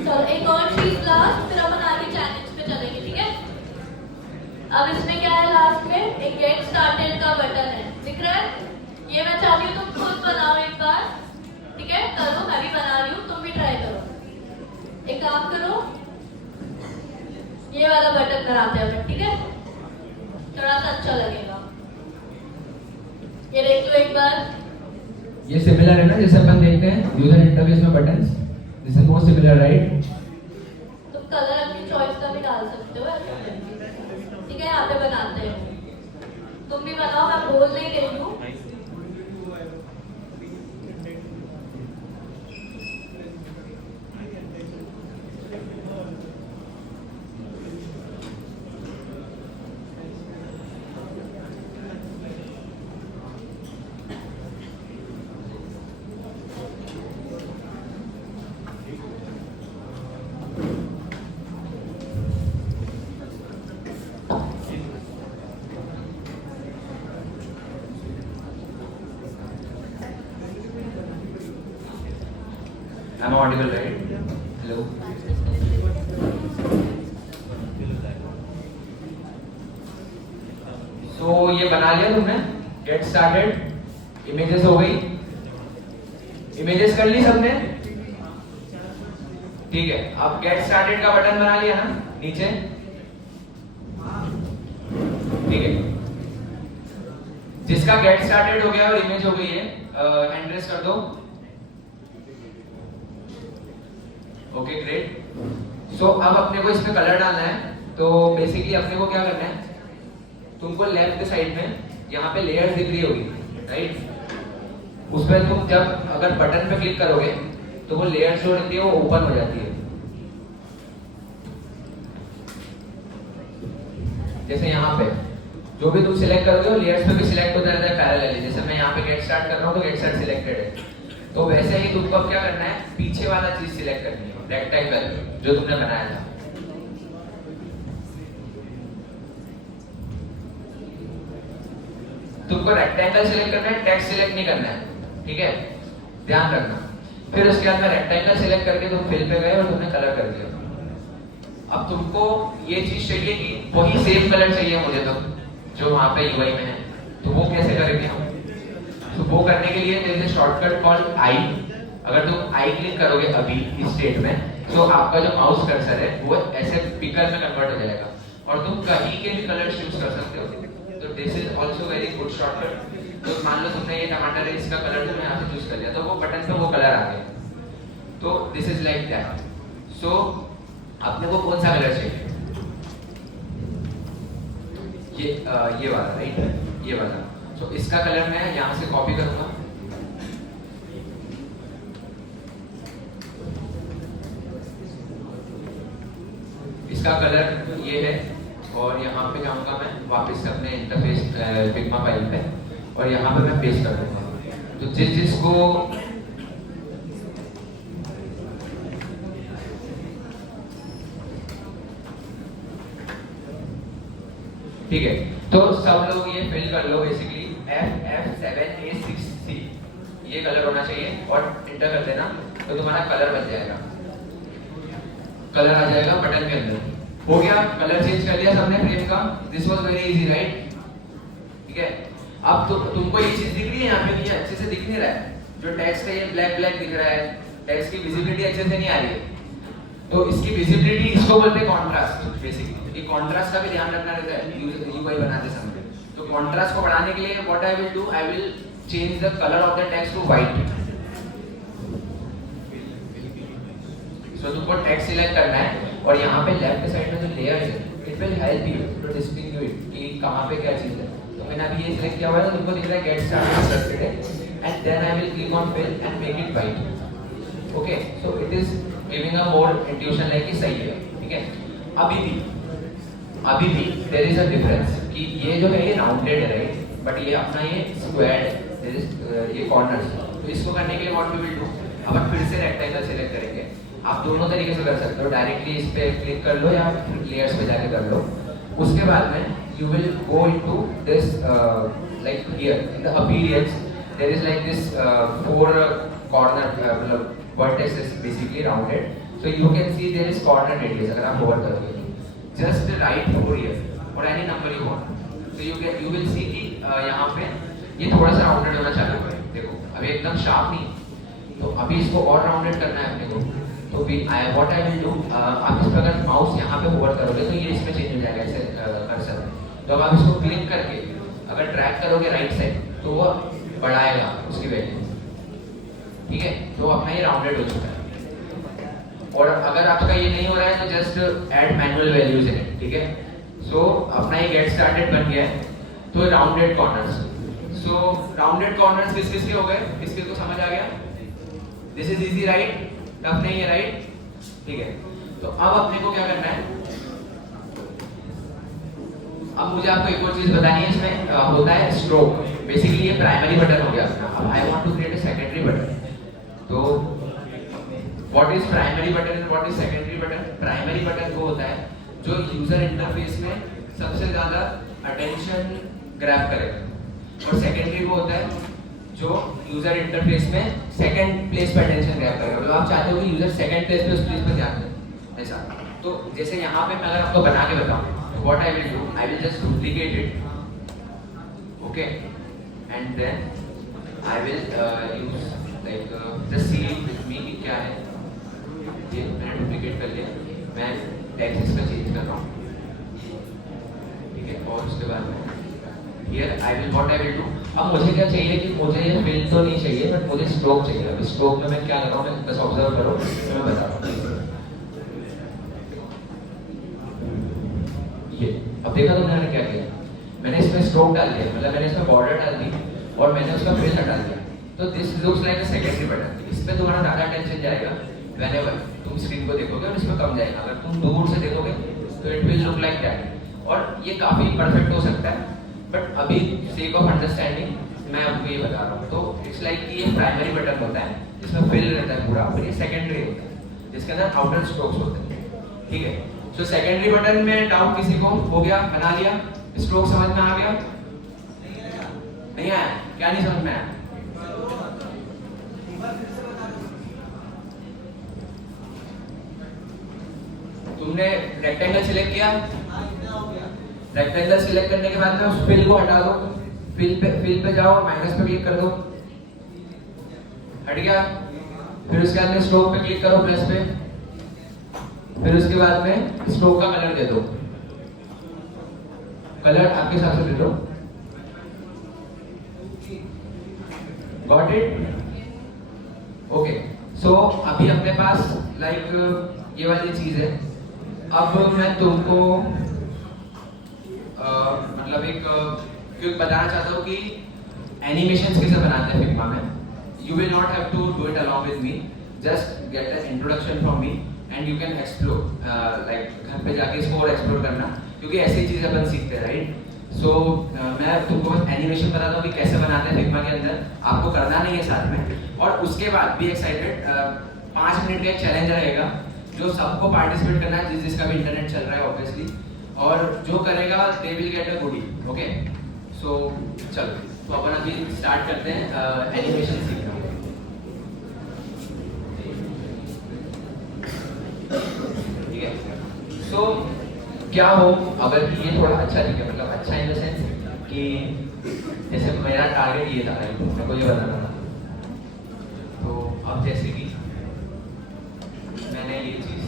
चलो एक और चीज लास्ट, फिर अपन आगे चैलेंज पे चलेंगे, ठीक है। अब इसमें क्या है, लास्ट में एक गेट स्टार्टेड का बटन है, दिख रहा है? ये मैं चाहती हूँ तुम खुद बनाओ एक बार, ठीक है। करो, मैं भी बना रही हूँ, तुम भी ट्राई करो। एक काम करो, ये वाला बटन बनाते हैं अपन, ठीक है। थोड़ा सा अच्छा लगेगा। ये देख लो एक बार। ये सिमिलर है ना जैसे अपन देखते हैं यूजर इंटरफेस में buttons, this is more similar, right? तुम कलर अपनी चॉइस का भी डाल सकते हो, ठीक है। यहाँ पे बनाते हैं, तुम भी बनाओ, मैं बोल नहीं रही हूँ। I'm audible, right? Hello. तो ये बना लिया तुमने, गेट स्टार्टेड, इमेजेस हो गई, इमेजेस कर ली सबने, ठीक है। अब गेट स्टार्टेड का बटन बना लिया ना नीचे, ठीक है। जिसका गेट स्टार्टेड हो गया और इमेज हो गई है, हैंड रेस कर दो। Okay great. सो अब अपने को इसमें कलर डालना है। तो बेसिकली अपने को क्या करना है, तुमको लेफ्ट साइड में यहाँ पे लेयर्स दिख रही होगी, राइट? उस पर तुम जब अगर बटन पे क्लिक करोगे तो वो लेयर्स जो रहती है वो ओपन हो जाती है। जैसे यहाँ पे जो भी तुम सिलेक्ट करोगे वो लेयर्स पे भी सिलेक्ट होता रहता है पैरेलली। जैसे मैं यहाँ पे गेट स्टार्ट कर रहा हूँ तो गेट स्टार्ट सिलेक्टेड है। तो वैसे ही तुमको अब क्या करना है, पीछे वाला चीज सिलेक्ट करनी है, रेक्टेंगल जो तुमने बनाया था। तुमको रेक्टेंगल सिलेक्ट करना है, टेक्स्ट सिलेक्ट नहीं करना है, ठीक है, ध्यान रखना। फिर उसके बाद में रेक्टेंगल सिलेक्ट करके तुम फिल पे गए और तुमने कलर कर दिया। अब तुमको ये चीज चाहिए कि वही सेम कलर चाहिए मुझे तो जो वहां पे यूआई में है, तो वो कैसे करेंगे हम? तो वो करने के लिए there is a shortcut called I. अगर तुम आई क्लिक करोगे अभी इस स्टेट में, तो आपका जो माउस कर्सर है वो ऐसे पिकर में कन्वर्ट हो जाएगा और तुम कहीं के भी कलर चूज कर सकते हो। तो this is also very good shortcut. तो मान लो तुमने ये टमाटर है, इसका कलर तुमने यहाँ से चूज कर लिया, तो वो बटन पे वो कलर आ गया। तो दिस इज लाइक दैट. सो अपने को कौन सा कलर चाहिए? ये वाला, राइट? ये वाला. सो इसका कलर मैं यहाँ से कॉपी करूंगा. इसका कलर ये है और यहाँ पे जाऊंगा मैं वापस से अपने इंटरफेस फिग्मा फाइल पे और यहाँ पे मैं पेस्ट कर दूंगा. तो जिसको ठीक है, तो सब लोग ये फिल कर लो. बेसिकली FF7A6C ये कलर होना चाहिए और इंटर कर देना तो तुम्हारा कलर बन जाएगा. कलर आ जाएगा बटन के अंदर. हो गया, कलर चेंज कर लिया सबने फ्रेम का. This was very easy, right? ठीक है. अब तो तुमको ये चीज दिख रही है यहाँ पे नहीं है, अच्छे से दिख नहीं रहा है. जो टेक्स्ट है ये ब्लैक ब्लैक दिख रहा है. टेक्स्ट की विजिबिलिटी अच्छे से नहीं आ रही है. तो इसकी विजिबिलिटी इसको बोलते हैं कॉन्ट्रास्ट. बेसिकली ये कॉन्ट्रास्ट का भी ध्यान रखना रहता है यूआई बनाते समय. तो कॉन्ट्रास्ट को बढ़ाने के लिए what I will do, I will change the colour of the text to white. So तुमको टेक्स्ट सिलेक्ट करना है और यहाँ पे लेफ्ट साइड में जो लेयर्स है it will help you to distinguish कि कहाँ पे क्या चीज है. तो मैंने अभी ये सिलेक्ट किया हुआ है तो तुमको दिख रहा है get started and then I will click on fill and make it white. Okay, so it is giving a more intuition like कि सही है. ठीक है. अभी भी देयर इज अ डिफरेंस कि ये जो है ये राउंडेड है, राइट? बट ये अपना ये स्क्वायर्ड है. देयर इज ये कॉर्नर्स. तो इसको करने के लिए व्हाट वी विल डू, अपन फिर से रेक्टेंगल सिलेक्ट करेंगे. आप दोनों तरीके से कर सकते हो, डायरेक्टली इस पे क्लिक कर लो या लेयर्स पे जाके कर लो. उसके बाद में you will go into this like here in the appearance there is like this 4 corner मतलब vertex is basically rounded. So you can see there is corner radius. अगर आप होवर करोगे जस्ट राइट ओवर हियर और any number you want. So you will see कि यहाँ पे ये थोड़ा सा राउंडेड होना चालू है. देखो अभी एकदम शार्प नहीं. तो अभी इसको और राउंडेड करना है अपने को. तो व्हाट आई विल डू, आप इस पर अगर माउस यहाँ पे होवर करोगे तो ये इसमें चेंज हो जाएगा ऐसे कर्सर. तो अब आप इसको क्लिक करके अगर ड्रैग करोगे राइट साइड तो वो बढ़ाएगा उसकी वैल्यू. ठीक है. तो अपना ये राउंडेड हो चुका है. और अगर आपका ये नहीं हो रहा है तो just add manual values in it. ठीक है. सो अपना ये गेट स्टार्टेड बन गया है. तो राउंडेड कॉर्नर्स. सो राउंडेड कॉर्नर्स किस किस के हो गए, किसके को समझ आ गया? This is easy, right? Tough नहीं है, राइट? ठीक है. तो अब अपने को क्या करना है, अब मुझे आपको एक और चीज बतानी है. इसमें होता है स्ट्रोक. बेसिकली ये प्राइमरी बटन हो गया अपना. अब I want to create a secondary button. तो what is primary button and what is secondary button? Primary button वो होता है जो यूजर इंटरफेस में सबसे ज्यादा अटेंशन ग्रैब करेगा और सेकेंडरी वो होता है जो यूजर इंटरफेस में सेकंड प्लेस पर अटेंशन ग्रैब करेगा. मतलब आप चाहते हो कि यूजर सेकंड प्लेस पे उस प्लेस पर ध्यान दे ऐसा. तो जैसे यहाँ पे मैं अगर आपको बना के बताऊं तो what I will do, I will just duplicate it. Okay. And then I will use like just see with me कि क्या है. ये मैंने डुप्लीकेट कर लिया. मैं टेक्स्ट इसका चेंज कर रहा हूँ. ठीक है. और उसके बाद में here I will what I will do. अब मुझे क्या चाहिए कि मुझे ये फिल तो नहीं चाहिए बट मुझे स्ट्रोक चाहिए. अब स्ट्रोक में मैं क्या कर रहा हूँ, मैं बस ऑब्जर्व करो, मैं बता रहा हूँ. ये अब देखा तुमने मैंने क्या किया, मैंने इसमें स्ट्रोक डाल दिया, मतलब मैंने इसमें बॉर्डर डाल दी और मैंने उसका फिल हटा दिया. तो this looks like a secondary button. इस पे तुम्हारा ज्यादा अटेंशन जाएगा व्हेनेवर तुम स्क्रीन को देखोगे और इसमें कम जाएगा. अगर तुम दूर से देखोगे तो it will look like that. और ये काफी परफेक्ट हो सकता है बट अभी सेक ऑफ अंडरस्टैंडिंग मैं आपको ये बता रहा हूँ. तो इट्स लाइक कि ये प्राइमरी बटन होता है जिसमें फिल रहता है पूरा, और ये सेकेंडरी होता है जिसके अंदर आउटर स्ट्रोक्स होते हैं. ठीक है. सो सेकेंडरी बटन में डाउट किसी को हो गया, बना लिया, स्ट्रोक समझ में आ गया? नहीं आया? क्या नहीं समझ में आया? तुमने रेक्टेंगल सिलेक्ट किया, रेक्टेंगल सिलेक्ट करने के बाद में उस फिल को हटा दो. फिल पे जाओ और माइनस पे क्लिक कर दो. हट गया. फिर उसके बाद में स्ट्रोक पे क्लिक करो, प्लस पे. फिर उसके बाद में स्ट्रोक का कलर दे दो. कलर आपके हिसाब से दे दो. Got it? ओके. सो अभी अपने पास लाइक ये वाली चीज है। अब मैं तुमको मतलब एक क्विक बताना चाहता हूँ कि एनिमेशंस कैसे बनाते हैं फिग्मा में। You will not have to do it along with me, just get an introduction from me and you can explore, like घर पे जाके इसको और एक्सप्लोर करना, क्योंकि ऐसी चीज़ें अपन सीखते हैं, राइट। सो मैं तुमको एनिमेशन बताता हूँ कि कैसे बनाते हैं फिग्मा के अंदर, आपको करना नहीं है साथ में। और उसके बाद बी एक्साइटेड, 5 मिनट का एक चैलेंज रहेगा जो सबको पार्टिसिपेट करना है, जिसका भी इंटरनेट चल रहा है ऑब्वियसली, और जो करेगा they will get a goodie. Okay, so चलो तो अपन अभी स्टार्ट करते हैं एनिमेशन सीखना। ठीक है, सो क्या हो अगर ये थोड़ा अच्छा दिखे, मतलब अच्छा इन द सेंस कि जैसे मेरा टारगेट ये था, मेरे को ये बताना था। तो अब जैसे कि मैंने ये चीज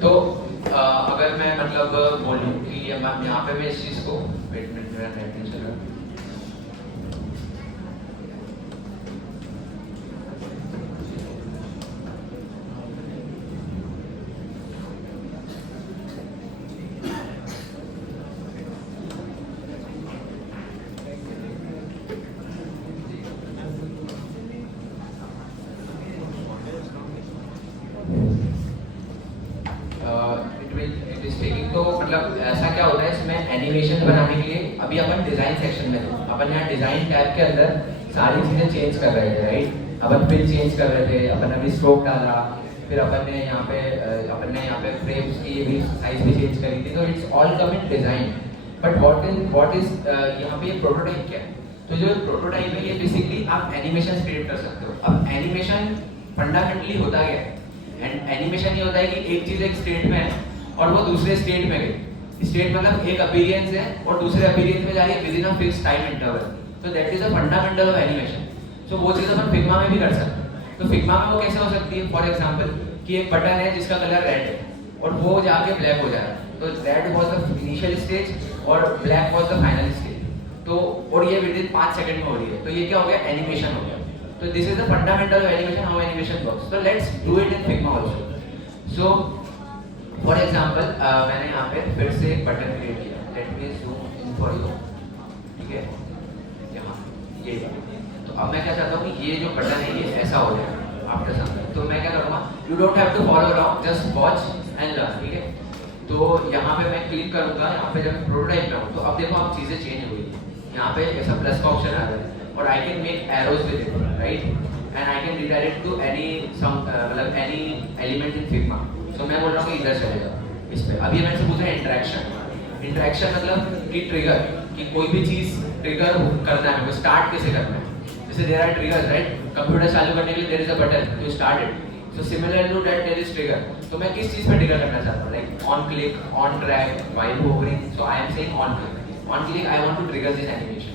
तो अगर मैं मतलब बोलूं कि यहाँ पे मैं इस चीज को वेट मिनट मेरा नेट नहीं चल रहा। तो मतलब ऐसा क्या होता है इसमें एनिमेशन बनाने के लिए, अभी अपन डिजाइन सेक्शन में थे, अपन यहाँ डिजाइन टैब के अंदर सारी चीजें चेंज कर रहे थे, राइट। अपन फिल चेंज कर रहे थे, अपन अभी स्ट्रोक डाला, फिर अपन ने यहाँ पे फ्रेम्स की भी साइज भी चेंज करी थी। तो it's all come in design. But what is यहाँ पे प्रोटोटाइप क्या है? तो जो प्रोटोटाइप है ये बेसिकली आप एनिमेशन क्रिएट कर सकते हो। अब एनिमेशन फंडामेंटली होता क्या है, एंड एनिमेशन ये होता है कि एक चीज एक स्टेट में है और वो दूसरे स्टेट में गई। स्टेट मतलब एक अपीयरेंस है और दूसरे अपीयरेंस में जा रही है within a fixed time interval. तो that is a fundamental of animation. So वो चीज अपन फिग्मा में भी कर सकते हैं। तो फिग्मा में वो कैसे हो सकती है, फॉर एग्जांपल कि एक बटन है जिसका कलर रेड है और वो जाके ब्लैक हो जा रहा है। तो red was the initial stage और black was the final stage. तो और ये विद इन 5 सेकंड में हो रही है। तो ये क्या हो गया, एनिमेशन हो गया। तो this is the fundamental of animation, how animation works. तो let's do it in Figma also. So for example मैंने यहाँ पे फिर से एक बटन क्रिएट किया। Let me zoom in for you. ठीक है, यहाँ ये तो अब मैं क्या चाहता हूँ कि ये जो बटन है ये ऐसा हो जाए आफ्टर सम। तो मैं क्या करूँगा, you don't have to follow around, just watch and learn. ठीक है, तो यहाँ पे मैं क्लिक करूँगा, यहाँ पे जब प्रोटोटाइप में हूँ तो अब देखो अब चीज़ें चेंज हुई। यहाँ पे ऐसा प्लस का ऑप्शन आ रहा है और I can make arrows with it, right, and I can redirect to any मतलब एनी एलिमेंट इन फिग्मा। तो मैं बोल रहा हूँ कि इधर चले जाओ इस पे। अभी मैंने से पूछा इंटरेक्शन। इंटरेक्शन मतलब कि ट्रिगर, कि कोई भी चीज ट्रिगर करना है, वो स्टार्ट कैसे करना है। जैसे there are triggers, right, computer चालू करने के लिए there is a button to start it. So similar to that there is trigger. तो मैं किस चीज पे ट्रिगर करना चाहता हूँ, like on click, on track, while hovering. So I am saying on click. On click I want to trigger this animation.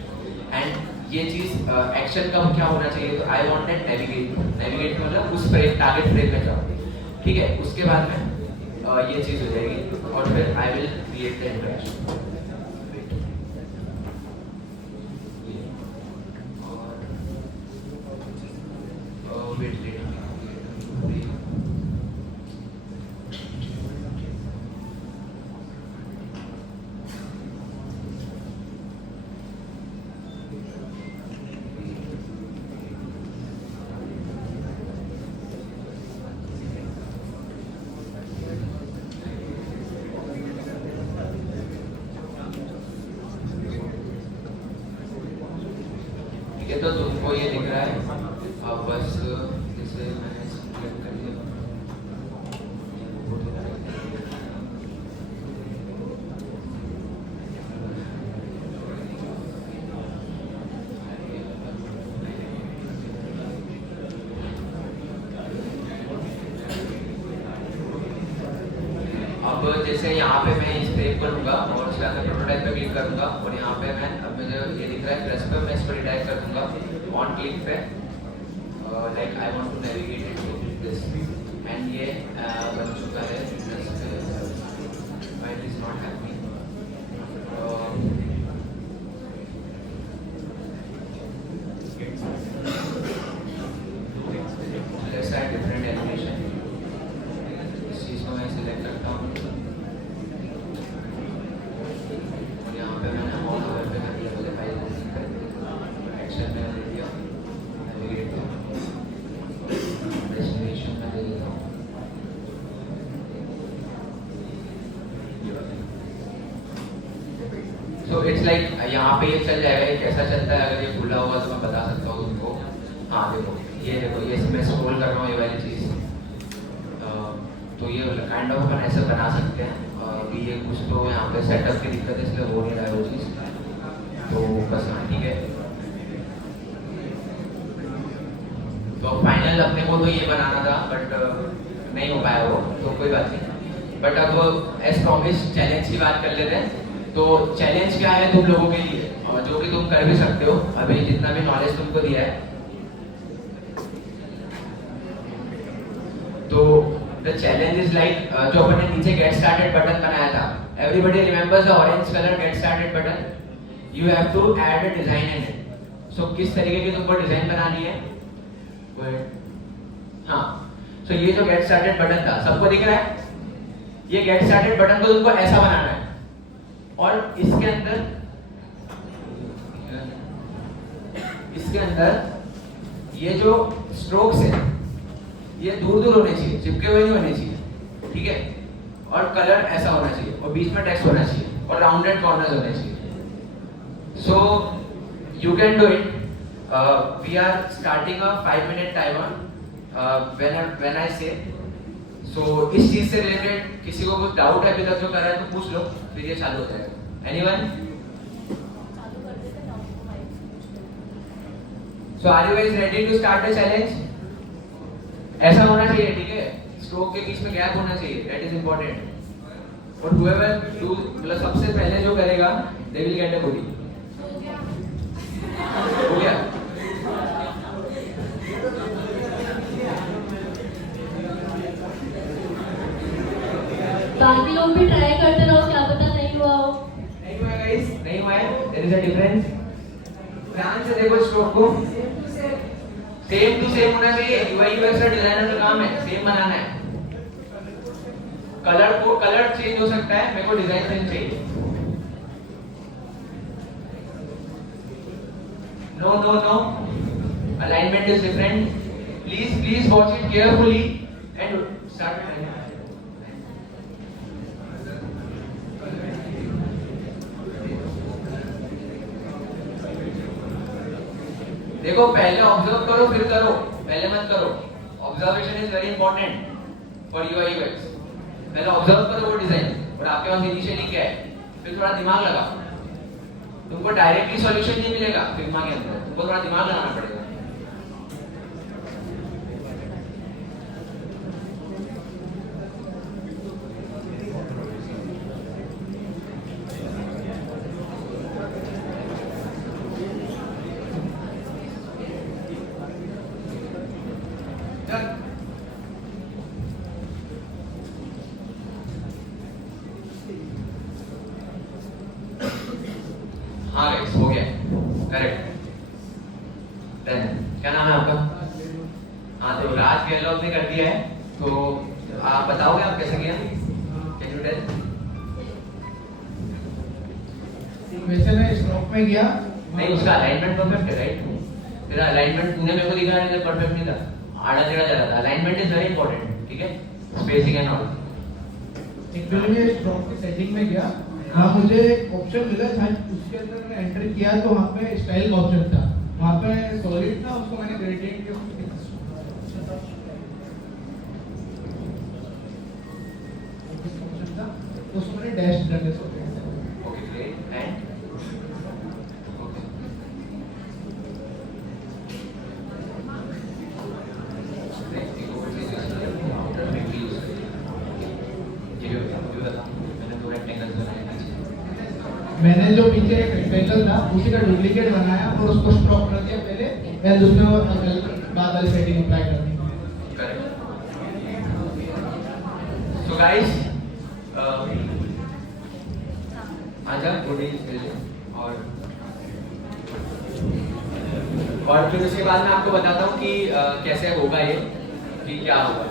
And ये चीज एक्शन कब क्या होना चाहिए, तो I want that navigate. Navigate मतलब उस फ्रेम, टारगेट फ्रेम में जाओ। ठीक है, उसके बाद में ये चीज हो जाएगी और फिर I will create the interaction. तो तुमको ये दिख रहा है। अब बस जैसे मैंने सिलेक्ट कर लिया, अब जैसे यहाँ पे मैं इस सेव करूंगा और उसके अंदर प्रोटोटाइप पे क्लिक करूंगा और यहाँ पे मैं अब मुझे ये दिख रहा है प्लस पे, मैं इसको रिटाइप कर दूंगा ऑन क्लिक पे, like I want to navigate it this and ये बन चुका है प्लस पे, why it is not happening. Let's add different animation, इस चीज को मैं सिलेक्ट करता हूँ और यहाँ पे मैंने ऑल ओवर पे कर दिया, मुझे फाइल एक्शन में दे दिया, नेविगेट डेस्टिनेशन में दे देता हूँ। सो इट्स लाइक यहाँ पे ये चल जाएगा, ये कैसा चलता है, अगर ये खुला हुआ तो मैं बता सकता हूँ तुमको। हाँ देखो ये मैं स्क्रॉल कर रहा हूँ ये वाली चीज़, तो ये काइंड ऑफ अपन ऐसे बना सकते हैं। अभी ये कुछ तो यहाँ पे सेटअप की दिक्कत है इसलिए हो नहीं रहा है वो चीज़, तो बस हाँ ठीक है। तो फाइनल अपने को तो ये बनाना था बट नहीं हो पाया वो, तो कोई बात नहीं। बट अब एज प्रॉमिस चैलेंज की बात कर लेते हैं। तो चैलेंज क्या है तुम लोगों के लिए, और जो कि तुम कर भी सकते हो, अभी जितना भी नॉलेज तुमको दिया है। तो द चैलेंज इज लाइक जो अपन ने नीचे गेट स्टार्टेड बटन बनाया था, everybody remembers the orange colour get started button, you have to add a design in it. So किस तरीके की तुमको डिजाइन बनानी है? हाँ, सो ये जो गेट स्टार्टेड बटन था सबको दिख रहा है, ये गेट स्टार्टेड बटन को तुमको ऐसा बनाना है और इसके अंदर ये जो स्ट्रोक्स है ये दूर दूर होने चाहिए, चिपके हुए नहीं होने चाहिए, ठीक है। और कलर ऐसा होना चाहिए और बीच में टेक्स्ट होना चाहिए और राउंडेड कॉर्नर्स होने चाहिए। So you can do it. We are starting a 5-minute timer when I say. So इस चीज से रिलेटेड किसी को कुछ डाउट है अभी तक जो कर रहा है तो पूछ लो, फिर ये चालू हो जाएगा। Anyone? So are you guys ready to start the challenge? ऐसा होना चाहिए, ठीक है, स्ट्रोक के बीच में गैप होना चाहिए, दैट इज इंपॉर्टेंट। और whoever do मतलब सबसे पहले जो करेगा दे विल गेट अ गोली। हो गया? बाकी लोग भी ट्राई करते रहो, क्या पता नहीं हुआ हो। नहीं हुआ गाइस, नहीं हुआ है, देयर इज अ डिफरेंस। ध्यान से देखो स्ट्रोक को, सेम टू सेम होना चाहिए। यूआई यूएक्स का डिजाइनर का काम है सेम बनाना है। कलर चेंज हो सकता है, मेरे को डिजाइन सेम चाहिए। No no no, alignment is different. Please watch it carefully and start. देखो पहले ऑब्जर्व करो फिर करो, पहले मत करो। Observation is very important for UI UX. पहले ऑब्जर्व करो वो डिजाइन और आपके पास इनिशियली क्या है, फिर थोड़ा दिमाग लगा। तुमको डायरेक्टली सॉल्यूशन नहीं मिलेगा फिग्मा के अंदर, तुमको थोड़ा दिमाग लगाना पड़ेगा। हाँ गाइस हो गया, करेक्ट। डन। क्या नाम है आपका? हाँ तो राज गहलोत ने कर दिया है, तो आप बताओगे आप कैसे किया? Can you tell? वैसे मैं स्ट्रोक में गया, नहीं उसका अलाइनमेंट परफेक्ट है राइट? तेरा अलाइनमेंट तूने मेरे को दिखा रहा है परफेक्ट नहीं था, आड़ा टेढ़ा जा रहा था। अलाइनमेंट इज वेरी इंपॉर्टेंट, ठीक है, स्पेसिंग एंड ऑल। एक्चुअली मैं स्ट्रोक की सेटिंग में गया, वहाँ मुझे एक ऑप्शन मिला था, उसके अंदर मैंने एंटर किया तो वहाँ पे स्टाइल का ऑप्शन था, वहाँ पे सॉलिड था, उसको मैंने ग्रेडियंट किया, उसको मैंने डैश कर दिया। Okay great. एंड मैंने दो रेक्टेंगल्स बनाए मैंने जो पीछे एक रेक्टेंगल था उसी का डुप्लीकेट बनाया और उसको स्ट्रोक करके पहले एंड उसमें बाद वाली सेटिंग अप्लाई कर दी। So guys, आजा कोडिंग और फिर उसके बाद मैं आपको बताता हूँ कि कैसे होगा ये, कि क्या होगा।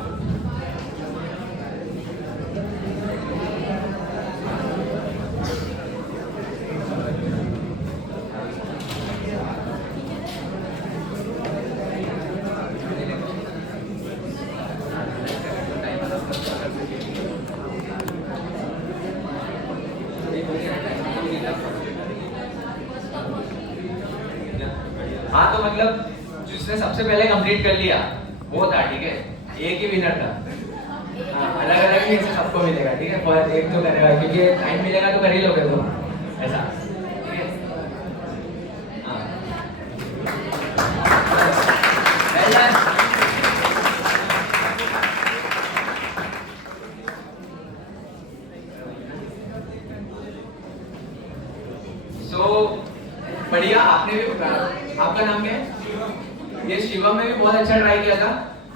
हाँ तो मतलब जिसने सबसे पहले कंप्लीट कर लिया वो था, ठीक है, एक ही विनर था। हाँ, अलग अलग ही ऐसे सबको मिलेगा, ठीक है, पर एक तो करेगा क्योंकि टाइम मिलेगा तो कर ही लोगे तो ऐसा, ठीक है। हाँ well done. So बढ़िया, आपने भी, आपका नाम क्या है? ये शिवम ने भी बहुत अच्छा ट्राई किया था,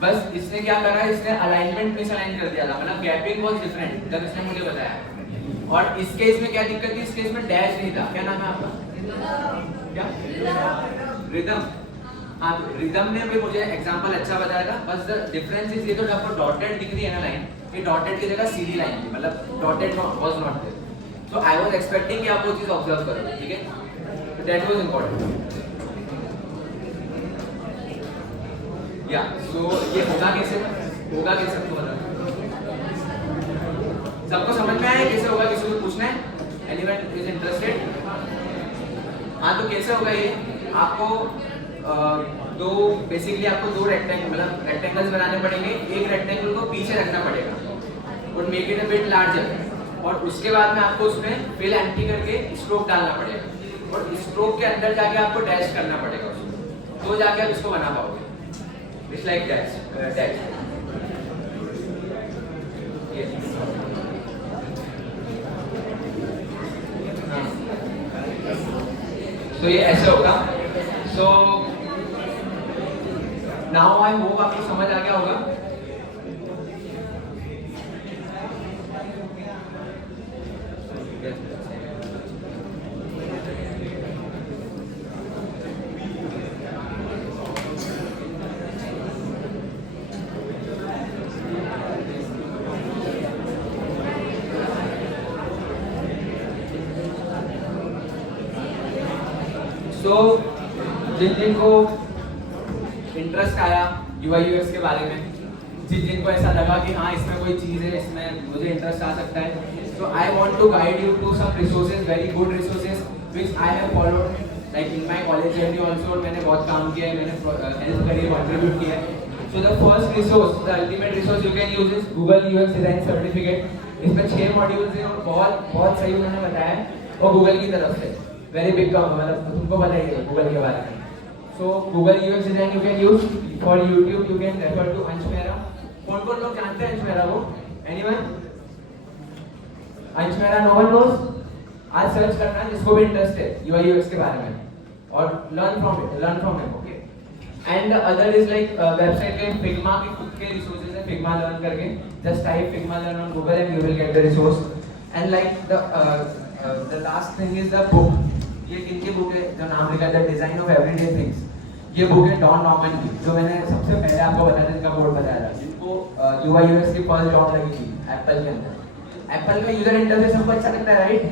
बस इसने क्या करा, इसने अलाइनमेंट मिसअलाइन कर दिया था, मतलब गैपिंग वाज डिफरेंट जब इसने मुझे बताया। और इस केस में क्या दिक्कत थी, इस केस में डैश नहीं था। क्या नाम है आपका? क्या? रिदम। हाँ तो रिदम ने भी मुझे एग्जांपल अच्छा बताया था, बस द डिफरेंस इज ये तो आपको डॉटेड दिख रही है ना लाइन, ये डॉटेड की जगह सीधी लाइन थी, मतलब dotted was not there. So I was expecting कि आप वो चीज ऑब्जर्व करोगे, ठीक है, that was important. Yeah, so ये होगा कैसे सबको बता, सबको समझ में आया कैसे होगा? किसी को पूछना है? Anyone is interested? हाँ तो कैसे होगा ये? आपको बेसिकली आपको दो रेक्टेंगल, मतलब रेक्टेंगल्स बनाने पड़ेंगे। एक रेक्टेंगल को पीछे रखना पड़ेगा और make it a bit larger, और उसके बाद में आपको उसमें फिल एम्प्टी करके स्ट्रोक डालना पड़ेगा, और स्ट्रोक के अंदर जाके आपको डैश करना पड़ेगा उसको, तो जाके आप इसको बना पाओगे। It's like dash dash. तो ये ऐसे होगा। सो नाउ आई होप आपको समझ आ गया होगा। तो जिनको इंटरेस्ट आया UI UX के बारे में, जिनको ऐसा लगा कि हाँ इसमें कोई चीज़ है, इसमें मुझे इंटरेस्ट आ सकता है, तो I want to guide you to some resources, very good resources which I have followed like in my college journey also. मैंने बहुत काम किया है, मैंने हेल्प करी, कंट्रीब्यूट किया है। So the first resource, the ultimate resource you can use is Google UX design certificate. इसमें 6 मॉड्यूल्स हैं और बहुत सही उन्होंने बताया है, और गूगल की तरफ से वेरी बिग काम, मतलब तुमको पता ही है गूगल के बारे में। So Google UX design you can use for YouTube, you can refer to Ansh Mehra. कौन लोग जानते हैं अंश मेहरा को? एनीवन? अंश मेहरा नो वन नोस? आज सर्च करना जिसको भी इंटरेस्ट है UI UX के बारे में, और learn from him, okay. And other is like website के फिग्मा के खुद के रिसोर्सेज है, फिग्मा लर्न करके just type Figma learn on Google and you will get the resource. And like the last thing is the book. ये किनकी book है? जो नाम लिखा है the design of everyday things. ये बुक है डॉन नॉर्मन की, जो मैंने सबसे पहले आपको बताया था, इनका कोड बताया था, जिनको UI UX की फर्स्ट जॉब लगी थी एप्पल के अंदर। एप्पल का यूजर इंटरफेस हमको अच्छा लगता है, राइट?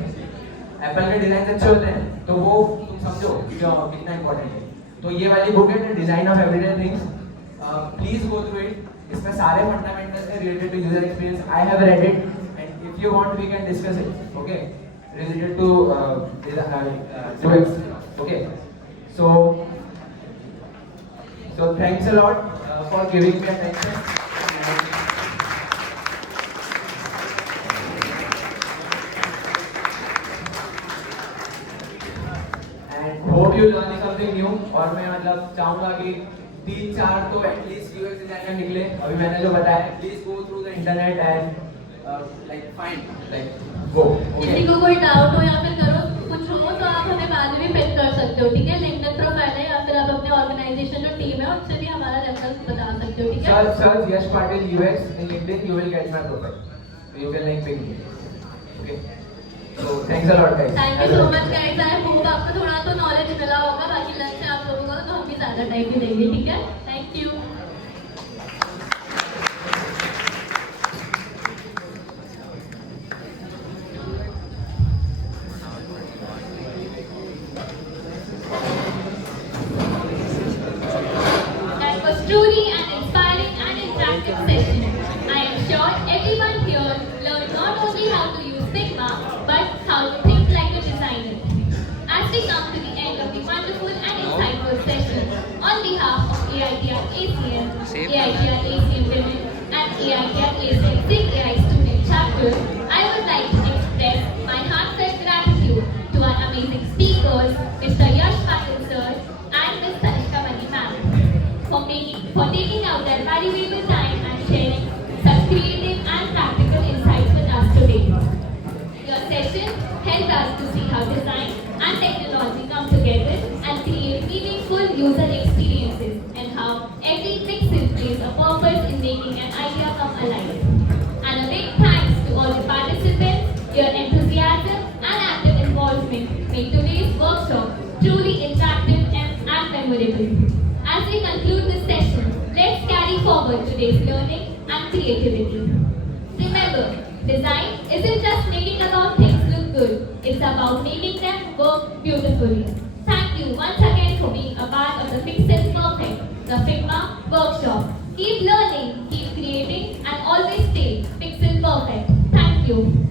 एप्पल के डिजाइन अच्छे होते हैं, तो वो तुम समझो कितना इंपॉर्टेंट है। तो ये वाली बुक है the design of everyday things, please go through it. इसमें सारे फंडामेंटल्स है related to user experience. I have read it and if you want we can discuss it, okay, related to UX, okay. So thanks a lot for giving me attention. And hope you learn something new. और मैं मतलब चाहूँगा कि 3-4 तो at least UX designer निकले। अभी मैंने जो बताया, please go through the internet and like find like go. किसी को कोई डाउट हो या फिर करो कुछ हो तो आप हमें बाद में भी पिक कर सकते हो, ठीक है? लिंक्डइन प्रोफाइल है या फिर आप अपने ऑर्गेनाइजेशन जो टीम है उससे भी हमारा रेफरेंस बता सकते हो, ठीक है? Search Yash Patil UX in LinkedIn, you will get my profile. So you can like ping me. Okay. So thanks a lot, guys. Thank you so much guys. I hope आपको थोड़ा तो knowledge मिला होगा। बाकी lunch है आप लोगों को तो हम भी ज़्यादा टाइम भी देंगे, ठीक है? Thank you. That was truly an inspiring and interactive session. I am sure everyone here learned not only how to use Figma, but how to think like a designer. As we come to the end of the wonderful and insightful session, on behalf of AITR ACM, AITR ACM Women, and AITR ACM Sig AI Student Chapter, I would like to express my heartfelt gratitude to our amazing speakers, Mr. Yash Patil sir and Ms. Tanishka Mani ma'am, for taking out their valuable time and sharing such creative and practical insights with us today. Your session helped us to see how design and technology come together and create meaningful user experiences, and how every pixel plays a purpose in making an idea come alive. And a big thanks to all the participants. Your enthusiasm and active involvement made today's workshop truly interactive and memorable. As we conclude this session, let's carry forward today's learning and creativity. Remember, design isn't just making about things look good, it's about making them work beautifully. Thank you once again for being a part of the Pixel Perfect, the Figma workshop. Keep learning, keep creating, and always stay Pixel Perfect. Thank you.